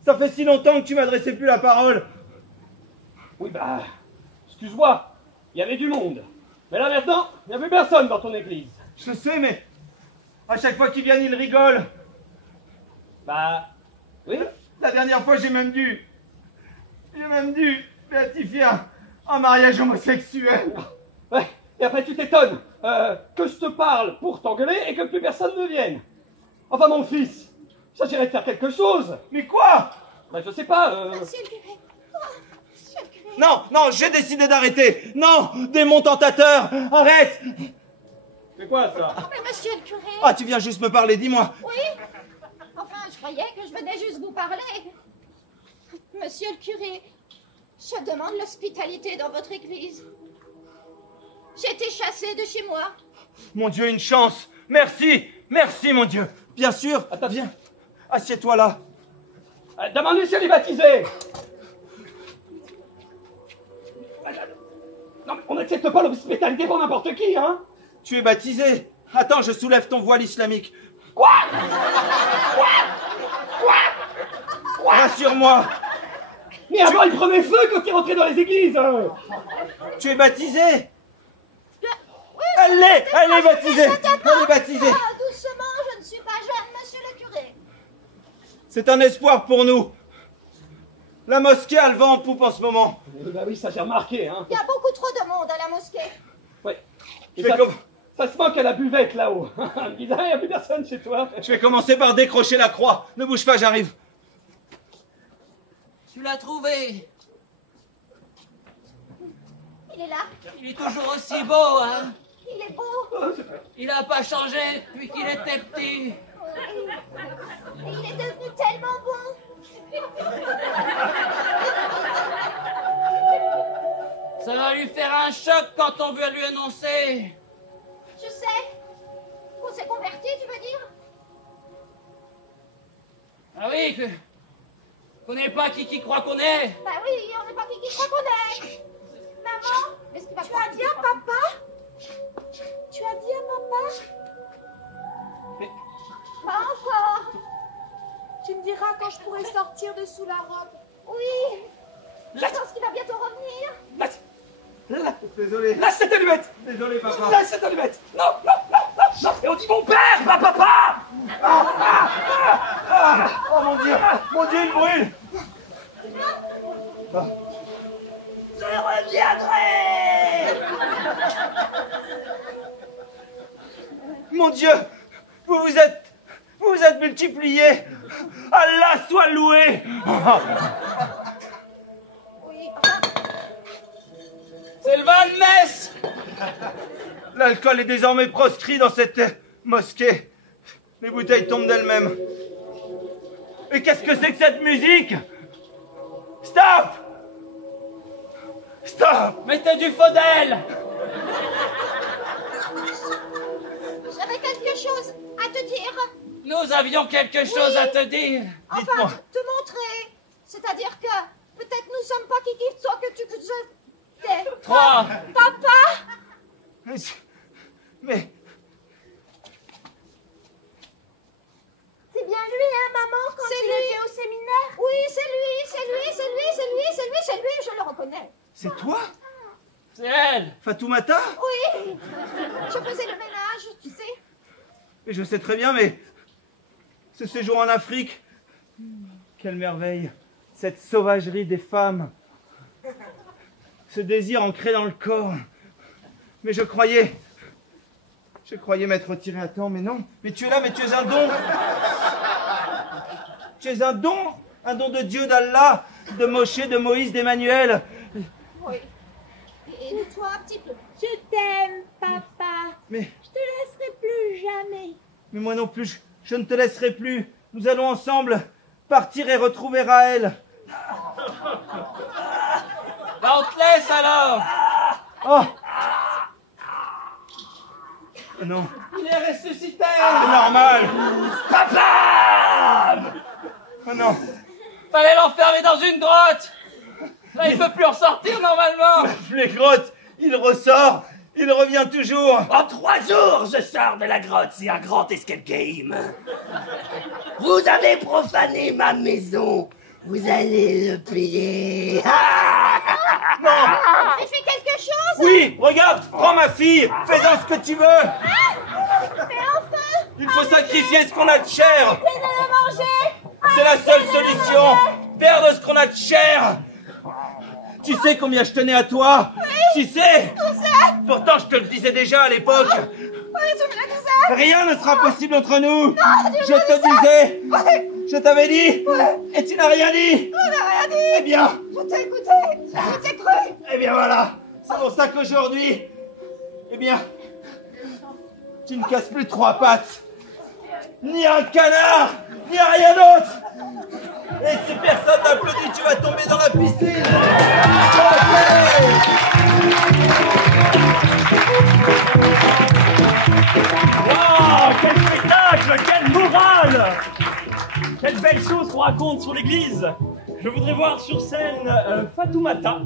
Ça fait si longtemps que tu m'adressais plus la parole. Oui, bah, excuse-moi, il y avait du monde. Mais là maintenant, il n'y a plus personne dans ton église. Je sais, mais à chaque fois qu'ils viennent, ils rigolent. Bah, oui. La dernière fois, j'ai même dû béatifier un mariage homosexuel. Ouais, et après tu t'étonnes que je te parle pour t'engueuler et que plus personne ne vienne. Enfin, mon fils, il s'agirait de faire quelque chose. Mais quoi? Bah, je sais pas. Monsieur le curé. Oh, monsieur le curé. Non, j'ai décidé d'arrêter. Non, démon tentateur, arrête. C'est quoi ça? Oh, mais monsieur le curé. Ah, tu viens juste me parler, dis-moi. Oui. Enfin, je croyais que je venais juste vous parler. Monsieur le curé, je demande l'hospitalité dans votre église. J'ai été chassée de chez moi. Mon Dieu, une chance. Merci, mon Dieu. Bien sûr. Attends, viens. Assieds-toi là. Demande-lui si elle est baptisée. Non, mais on n'accepte pas l'hospitalité pour n'importe qui, hein? Tu es baptisé. Attends, je soulève ton voile islamique. Quoi? Rassure-moi. Mais avant, il prenait feu quand il rentrait dans les églises. Tu es baptisé. Elle est baptisée. Elle est baptisée. Ah, doucement, je ne suis pas jeune, monsieur le curé. C'est un espoir pour nous. La mosquée a le vent en poupe en ce moment. Bah oui, ça j'ai remarqué, hein. Il y a beaucoup trop de monde à la mosquée. Ouais. Je Et ça se manque à la buvette là-haut. Il n'y a plus personne chez toi. vais commencer par décrocher la croix. Ne bouge pas, j'arrive. Tu l'as trouvé. Il est là. Il est toujours aussi beau, hein? Il est beau. Il n'a pas changé depuis qu'il était petit. Et il est devenu tellement bon. Ça va lui faire un choc quand on veut lui annoncer. Je sais. On s'est converti, tu veux dire? Ah oui, qu'on n'est pas qui croit qu'on est. Bah oui, on n'est pas qui croit qu'on est. Maman, est-ce qu'il va tu as dit à papa? Tu as dit à papa? Pas encore. Tu me diras quand je pourrai sortir de sous la robe. Oui. Je pense qu'il va bientôt revenir. Désolé. Lâche cette allumette. Désolé, papa. Lâche cette allumette. Non. Et on dit mon père, pas papa. Oh mon Dieu, il brûle. Je reviendrai. Mon Dieu, vous vous êtes multipliés. Allah soit loué. Oui, enfin, C'est le vin de messe. L'alcool est désormais proscrit dans cette mosquée. Les bouteilles tombent d'elles-mêmes. Et qu'est-ce que c'est que cette musique? Stop! Stop! Mettez du faudel. j'avais quelque chose à te dire. Nous avions quelque chose à te dire. Enfin, Dites-moi. te montrer. C'est-à-dire que peut-être nous sommes pas qui soit que tu t'es. 3. Papa! Mais C'est bien lui, hein, maman, quand il était au séminaire? Oui, c'est lui, je le reconnais. C'est elle. Fatoumata? Oui, je faisais le ménage, tu sais. Mais je sais très bien, mais ce séjour en Afrique, quelle merveille! Cette sauvagerie des femmes, ce désir ancré dans le corps. Mais je croyais m'être retiré à temps, mais non. Mais tu es là, mais tu es un don. Tu es un don de Dieu, d'Allah, de Moshe, de Moïse, d'Emmanuel. Oui. Et de toi, petit peu. Je t'aime, papa. Mais je te laisserai plus jamais. Mais moi non plus, je ne te laisserai plus. Nous allons ensemble partir et retrouver Raël. Bah on te laisse alors. Oh. Oh non. Il est ressuscité. C'est normal. Papa. Oh non. Fallait l'enfermer dans une grotte. Là il peut plus en sortir normalement. Les grottes, il ressort. Il revient toujours. En 3 jours, je sors de la grotte. C'est un grand escape game. Vous avez profané ma maison. Vous allez le payer. Non. J'ai fait quelque chose? Oui, regarde, prends ma fille. Fais-en ce que tu veux. Mais enfin. Il faut sacrifier ce qu'on a de cher. Arrêtez de le manger. C'est la seule solution. Perdre ce qu'on a de cher. Tu sais combien je tenais à toi? Oui. Tu sais? Tout ça. Pourtant, je te le disais déjà à l'époque. Oui, tu me l'as dit ça. Rien ne sera possible entre nous. Non, je te disais. Oui. Je t'avais dit. Oui. Et tu n'as rien dit. On n'a rien dit. Eh bien. Je t'ai écouté. Je t'ai cru. Eh bien voilà. C'est pour ça qu'aujourd'hui, eh bien, tu ne casses plus 3 pattes. Ni un canard. Ni rien d'autre. Et si personne n'applaudit, tu vas tomber dans la piscine. Waouh, quel spectacle, quelle morale! Quelle belle chose qu'on raconte sur l'église. Je voudrais voir sur scène Fatoumata.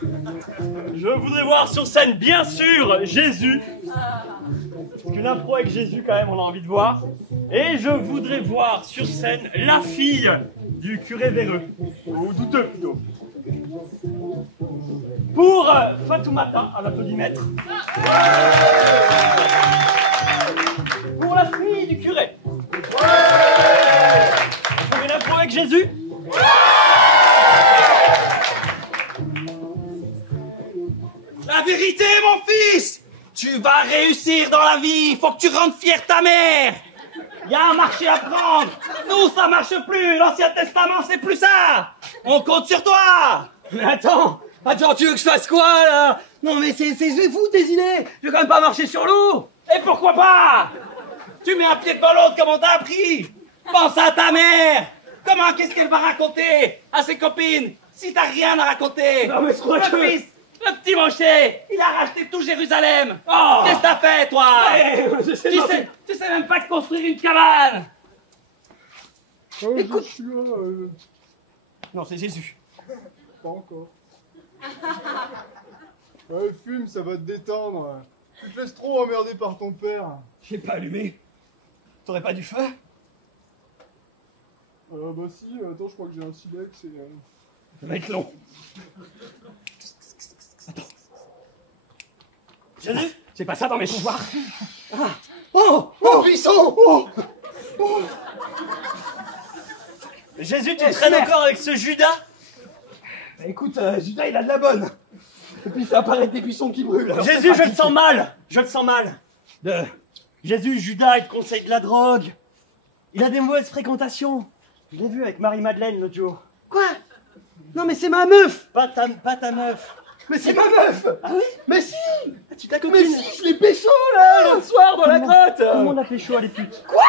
Je voudrais voir sur scène, bien sûr, Jésus. Parce qu'une impro avec Jésus, quand même, on a envie de voir. Et je voudrais voir sur scène la fille du curé véreux. Ou douteux, plutôt. Pour Fatoumata, à l'applaudimètre. Pour la fille du curé. Pour une impro avec Jésus. La vérité, mon fils! Tu vas réussir dans la vie, faut que tu rendes fier ta mère! Il y a un marché à prendre! Nous, ça marche plus! L'Ancien Testament, c'est plus ça! On compte sur toi! Mais attends, tu veux que je fasse quoi, là? Non, mais c'est fou, tes idées! Je vais quand même pas marcher sur l'eau! Et pourquoi pas? Tu mets un pied devant l'autre comme on t'a appris! Pense à ta mère! Comment, qu'est-ce qu'elle va raconter à ses copines si t'as rien à raconter? Non, mais je crois Le que... fils, le petit Moshe, il a racheté tout Jérusalem! Oh. Qu'est-ce que t'as fait, toi? Ouais, tu sais même pas construire une cabane! Oh, Écoute. je suis là, Non, c'est Jésus. Pas encore. Ouais, fume, ça va te détendre. Tu te laisses trop emmerder par ton père. J'ai pas allumé. T'aurais pas du feu? Bah si, attends, je crois que j'ai un silex et... Ça va être long. Jésus, j'ai pas ça dans mes pouvoirs. Ah. Oh, buisson. Oh. Jésus, tu traînes encore avec ce Judas? Bah écoute, Judas, il a de la bonne. Et puis ça apparaît des buissons qui brûlent. Alors Jésus, je le sens mal. Je le sens mal. Jésus, Judas, il te conseille de la drogue. Il a des mauvaises fréquentations. Je l'ai vu avec Marie-Madeleine l'autre jour. Quoi? Non mais c'est ma meuf. Pas ta meuf. Mais c'est ma meuf. Ah oui? Mais si. Tu t'as Mais si, je l'ai pécho là, l'autre soir dans la grotte. Tout le monde a pécho, elle est pute. Quoi?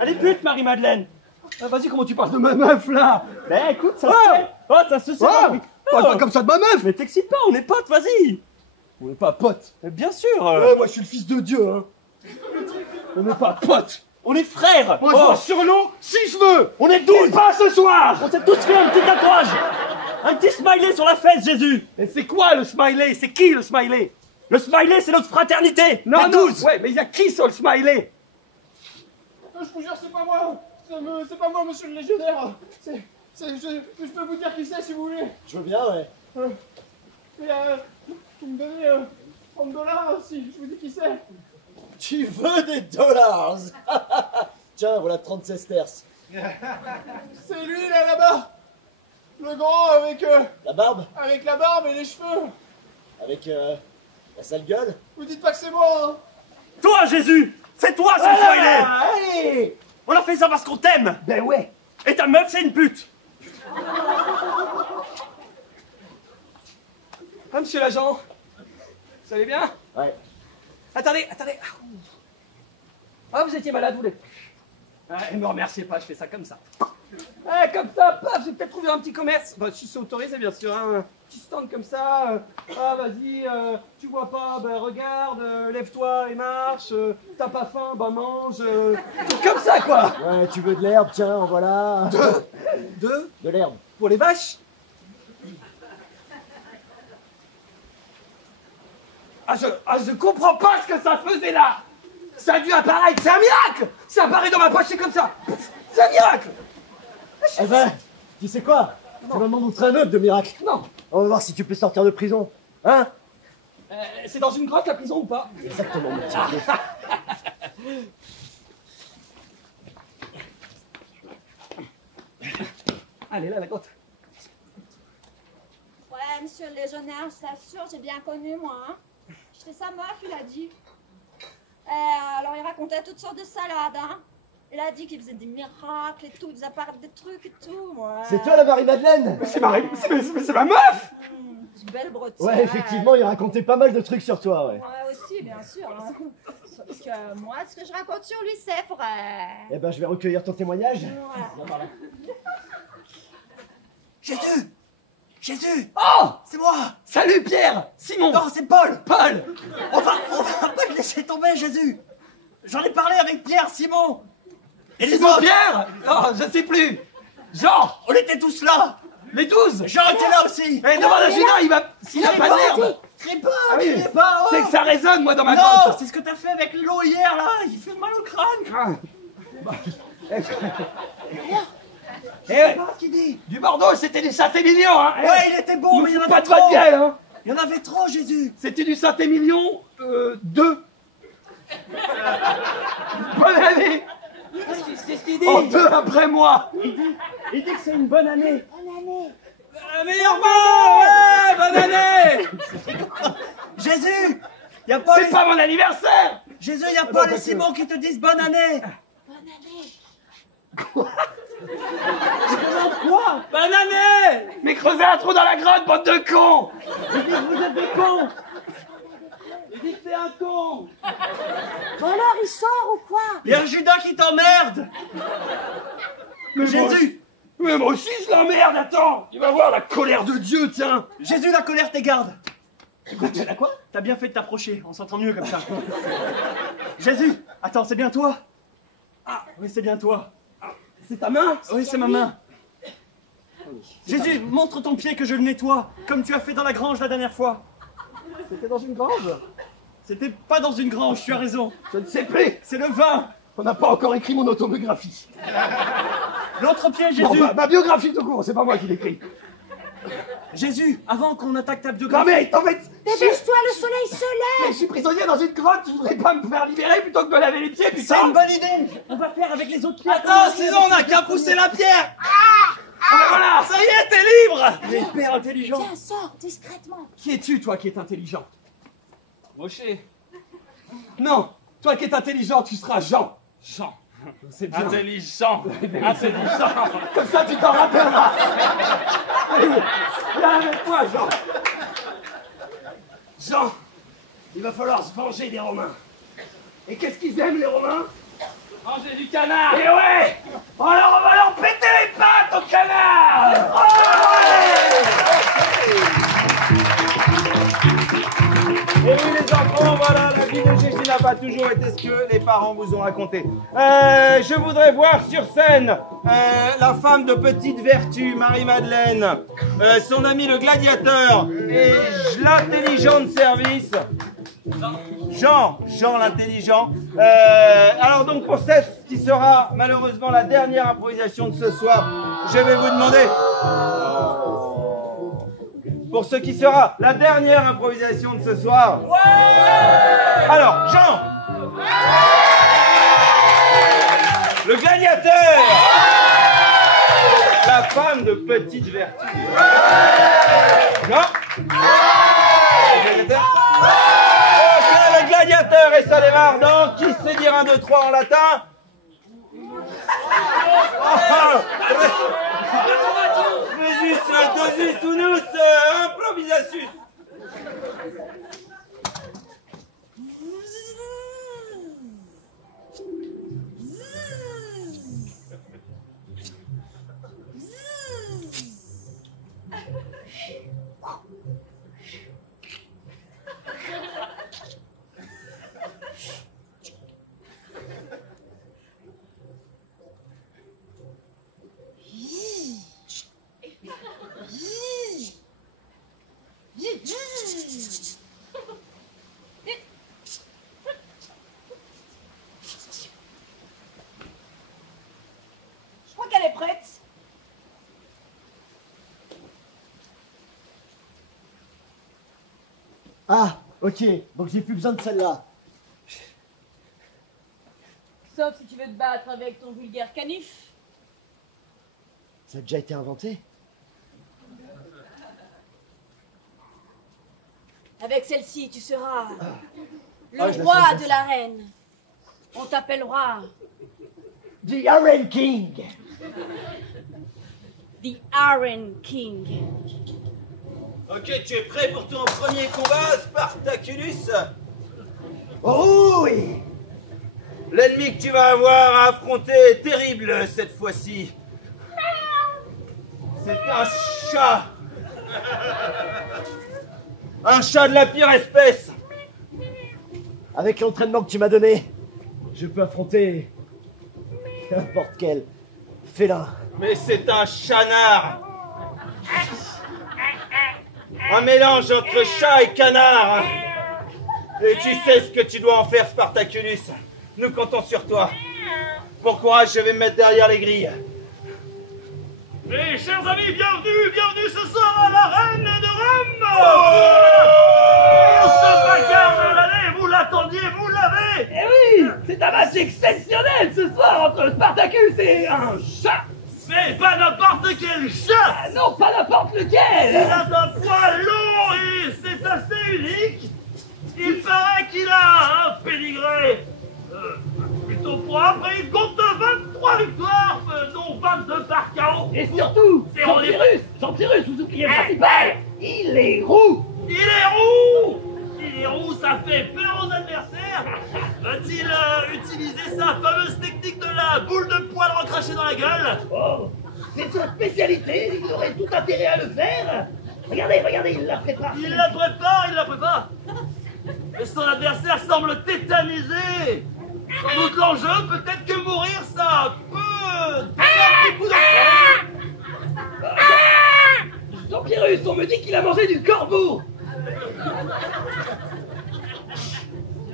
Elle est pute, Marie-Madeleine. Ah, vas-y, comment tu parles de ma meuf là? Ben écoute, ça se fait. Oh, ça se sait. Parle pas comme ça de ma meuf. Mais t'excites pas, on est potes, vas-y. On n'est pas potes. Bien sûr. Ouais, moi je suis le fils de Dieu, hein. On n'est pas potes. On est frères. Moi je marche sur l'eau si je veux. On est 12. Pas ce soir. On s'est tous fait un petit tatouage. Un petit smiley sur la fesse, Jésus. Et c'est quoi le smiley? C'est qui le smiley? Le smiley, c'est notre fraternité. Non, les 12. Ouais, mais il y a qui sur le smiley? Je vous jure, c'est pas moi. C'est pas moi, monsieur le légionnaire. Je peux vous dire qui c'est si vous voulez. Je veux bien, ouais. Vous me donnez 30 $ si je vous dis qui c'est. Tu veux des dollars? Tiens, voilà 30 sesterces. C'est lui là-bas. Le grand avec... La barbe? Avec la barbe et les cheveux. Avec la sale gueule? Vous dites pas que c'est moi, hein. Toi, Jésus! C'est toi, ce soir il est! Allez! On a fait ça parce qu'on t'aime! Ben ouais! Et ta meuf, c'est une pute! Ah, monsieur l'agent, vous allez bien? Ouais. Attendez. Ah, vous étiez malade, vous l'êtes. Ah, et me remerciez pas, je fais ça comme ça. Ah, comme ça, paf, j'ai peut-être trouvé un petit commerce. Bah, si c'est autorisé, bien sûr, hein. Un petit stand comme ça. Ah, vas-y, tu vois pas, bah regarde, lève-toi et marche. T'as pas faim, bah mange. Comme ça, quoi. Ouais, tu veux de l'herbe? Tiens, en voilà. De l'herbe. Pour les vaches. Je comprends pas ce que ça faisait là. Ça a dû apparaître, c'est un miracle. Ça apparaît dans ma poche, c'est comme ça. C'est un miracle. Eh ben, tu sais quoi? Tu vas m'en montrer un autre de miracle. Non. On va voir si tu peux sortir de prison. Hein? C'est dans une grotte la prison ou pas? Exactement, mon petit vieux. Allez, là, la grotte. Ouais, monsieur le légionnaire, je t'assure, j'ai bien connu, moi. Hein. J'étais sa meuf, il a dit. Alors, il racontait toutes sortes de salades, hein. Il a dit qu'il faisait des miracles et tout, il faisait apparaître des trucs et tout, moi. C'est toi la Marie-Madeleine? C'est ma meuf! Une belle bretonne. Ouais, effectivement, il racontait pas mal de trucs sur toi, ouais. Ouais, aussi, bien sûr. Hein. Parce que moi, ce que je raconte sur lui, c'est vrai. Eh ben, je vais recueillir ton témoignage. Voilà. Viens par là. Jésus! Jésus! Oh! C'est moi! Salut Pierre! Simon! Non, c'est Paul! Paul! On va pas te laisser tomber, Jésus! J'en ai parlé avec Pierre, Simon! Et les Simon, autres! Pierre! Non, je sais plus! Jean! On était tous là! Les 12! Jean était là aussi! Eh, demande à Julien, il va... S'il a pas d'herbe! Crie pas! Ah oui. Crie pas! Oh. C'est que ça résonne, moi, dans ma Non! grotte! C'est ce que t'as fait avec l'eau hier, là! Il fait mal au crâne! Eh ouais, Qu'est-ce qu'il dit? du Bordeaux, c'était du Saint-Émilion, hein! Ouais, il était bon, mais il y en pas avait trop de trop! gueule, hein! Il y en avait trop, Jésus! C'était du Saint-Émilion 2. Bonne année! C'est ce qu'il dit! En 2 après moi! Il dit que c'est une bonne année! Bonne année. Meilleur mot! Ouais, bonne année! Jésus! Y a pas C'est pas mon anniversaire! Jésus, y a pas les Simon qui te disent bonne année! Bonne année. Quoi? Bonne année! Mais creusez un trou dans la grotte, bande de cons! Il dit que vous êtes des cons! Il dit que t'es un con! Bon alors, il sort ou quoi? Y a un Judas qui t'emmerde! Mais Jésus! Mais moi aussi je l'emmerde, attends! Il va voir la colère de Dieu, tiens! Jésus, la colère t'égarde! Écoute, t'as quoi? T'as bien fait de t'approcher, on s'entend mieux comme ça. Jésus! Attends, c'est bien toi? Ah, oui, c'est bien toi. C'est ta main? Oui, c'est ma main. Jésus, montre ton pied que je le nettoie, comme tu as fait dans la grange la dernière fois. C'était dans une grange? C'était pas dans une grange, tu as raison. Je ne sais plus! C'est le vin. On n'a pas encore écrit mon autobiographie. L'autre pied, Jésus. Bon, ma biographie tout court, c'est pas moi qui l'écris. Jésus, avant qu'on attaque ta Non biographie... mais, en fait... Dépêche-toi, le soleil se lève. Mais je suis prisonnier dans une grotte, je voudrais pas me faire libérer plutôt que de me laver les pieds, putain! C'est une bonne idée. On va faire avec les autres pieds. Attends, sinon on n'a qu'à pousser la pierre. Voilà! Ça y est, t'es libre. Il est hyper intelligent. Tiens, sors discrètement. Qui es-tu, toi, qui es intelligent? Mosché. Non, toi qui es intelligent, tu seras Jean. Jean. C'est bien. Intelligent. Intelligent. Comme ça, tu t'en rappelleras. Viens avec moi, Jean. Jean, il va falloir se venger des Romains. Et qu'est-ce qu'ils aiment, les Romains? Manger du canard. Et ouais! Alors on va leur péter les pattes au canard! Et oui les enfants, voilà, la vie de Jésus n'a pas toujours été ce que les parents vous ont raconté. Je voudrais voir sur scène la femme de petite vertu, Marie-Madeleine, son ami le gladiateur et l'intelligent de service. Jean l'intelligent. Alors donc pour cette qui sera malheureusement la dernière improvisation de ce soir, je vais vous demander... pour ce qui sera la dernière improvisation de ce soir. Alors, Jean, le gladiateur, la femme de petite vertu. Jean, le gladiateur et ça démarre dans qui sait dire 1, 2, 3 en latin. Resus, dosus, unus, improvisatus. Je crois qu'elle est prête. Ah, ok, donc j'ai plus besoin de celle-là. Sauf si tu veux te battre avec ton vulgaire canif. Ça a déjà été inventé? Avec celle-ci, tu seras le Ah, je la roi sens de l'arène. On t'appellera The Iron King. The Iron King. Ok, tu es prêt pour ton premier combat, Spartaculus? Oh oui! L'ennemi que tu vas avoir à affronter est terrible cette fois-ci. C'est un chat. Un chat de la pire espèce. Avec l'entraînement que tu m'as donné, je peux affronter n'importe quel félin. Mais c'est un chanard. Un mélange entre chat et canard. Et tu sais ce que tu dois en faire, Spartaculus. Nous comptons sur toi. Bon courage, je vais me mettre derrière les grilles. Mes chers amis, bienvenue ce soir à l'arène de Rome. On se bagarre de l'année, vous l'attendiez, vous l'avez. Eh oui, c'est un match exceptionnel ce soir entre le Spartacus et un chat. Mais pas n'importe quel chat. Ah non, pas n'importe lequel. Il a un poil long et c'est assez unique. Il paraît qu'il a un pédigré plutôt propre et il compte 23 victoires, dont 22 par KO. Et surtout, Jean-Cyrus, vous oubliez le principal, il est roux. Il est roux. Il est roux, ça fait peur aux adversaires. Va-t-il utiliser sa fameuse technique de la boule de poil recrachée dans la gueule? Oh, c'est sa spécialité, il aurait tout intérêt à le faire. Regardez, il la prépare. Il la prépare. Et son adversaire semble tétanisé. Sans doute l'enjeu, peut-être que mourir, ça peut donner un petit coup de poing. Jean-Cyrus, on me dit qu'il a mangé du corbeau.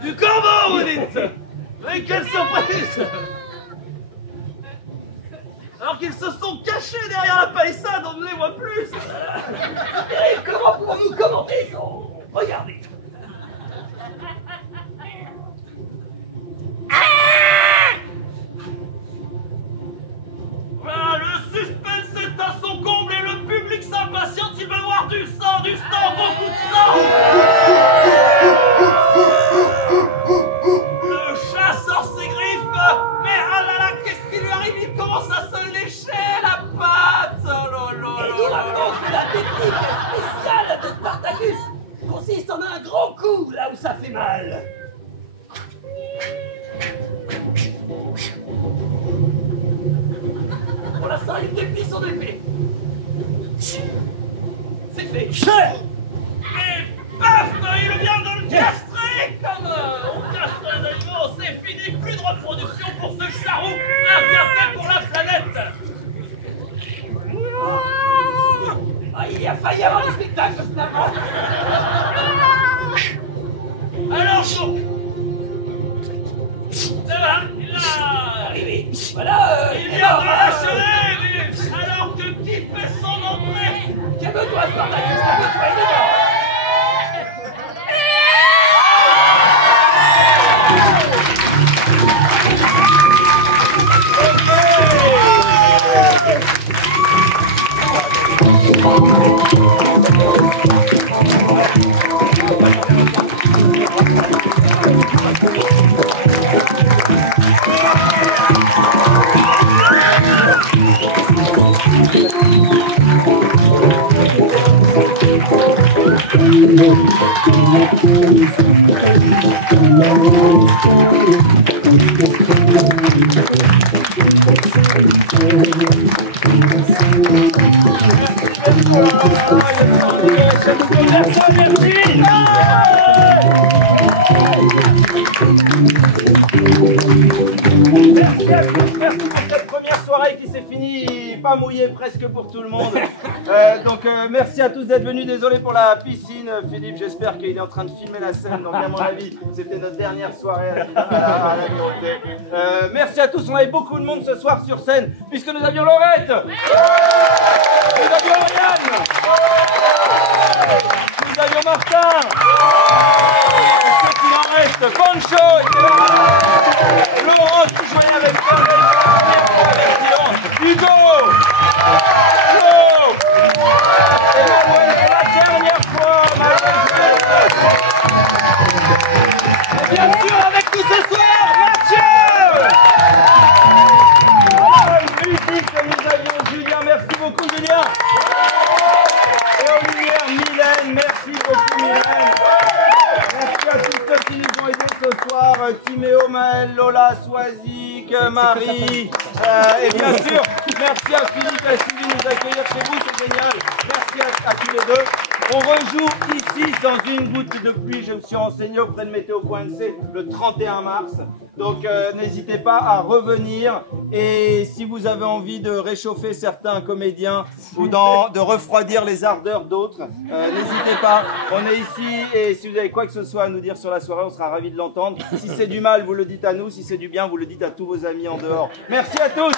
Du corbeau, vous dites? Mais quelle surprise! Alors qu'ils se sont cachés derrière la palissade, on ne les voit plus! Et comment pouvons-nous commenter son... Regardez! Voilà, le suspense est à son comble et le public s'impatiente, il veut voir du sang, beaucoup de sang! Le chat sort ses griffes, mais ah là là, qu'est-ce qui lui arrive? Il commence à se lécher la patte! Oh là là Et nous rappelons que la technique spéciale de Spartacus consiste en un grand coup là où ça fait mal. Pour l'instant, il déplie son épée. C'est fait. Et paf! Il vient de le castrer comme on castre les animaux! C'est fini, plus de reproduction pour ce charou! Un bienfait pour la planète! Ah, il a failli avoir du spectacle finalement. Alors, bon. Ça va, il a arrivé. Voilà, il vient de l'achever, alors que qui fait son entrée? Calme-toi, Spartacus, calme-toi, Merci pour cette première soirée qui s'est finie pas mouillée presque pour tout le monde. Merci à tous d'être venus. Désolé pour la piscine, Philippe. J'espère qu'il est en train de filmer la scène. Donc à mon avis, c'était notre dernière soirée à la Vérité. Merci à tous. On avait beaucoup de monde ce soir sur scène puisque nous avions Laurette, nous avions Yann, nous avions Martin. Est-ce qu'il en reste? Pancho était là. Laurent qui jouait avec moi. Hugo, Flo, Emmanuel, c'est la dernière fois, et bien sûr avec nous ce soir, Mathieu. Musique que nous avions Julien, merci beaucoup Julien. Et en lumière, Mylène, merci beaucoup Mylène. Merci à tous ceux qui nous ont aidés ce soir, Timéo, Maël, Lola, Swazik, Marie, et bien sûr, merci à Philippe et à Sylvie de nous accueillir chez vous, c'est génial. Merci à tous les deux. On rejoue ici sans une goutte de pluie, je me suis renseigné auprès de Météo.nc le 31 mars. Donc n'hésitez pas à revenir et si vous avez envie de réchauffer certains comédiens ou de refroidir les ardeurs d'autres, n'hésitez pas. On est ici et si vous avez quoi que ce soit à nous dire sur la soirée, on sera ravis de l'entendre. Si c'est du mal, vous le dites à nous. Si c'est du bien, vous le dites à tous vos amis en dehors. Merci à tous.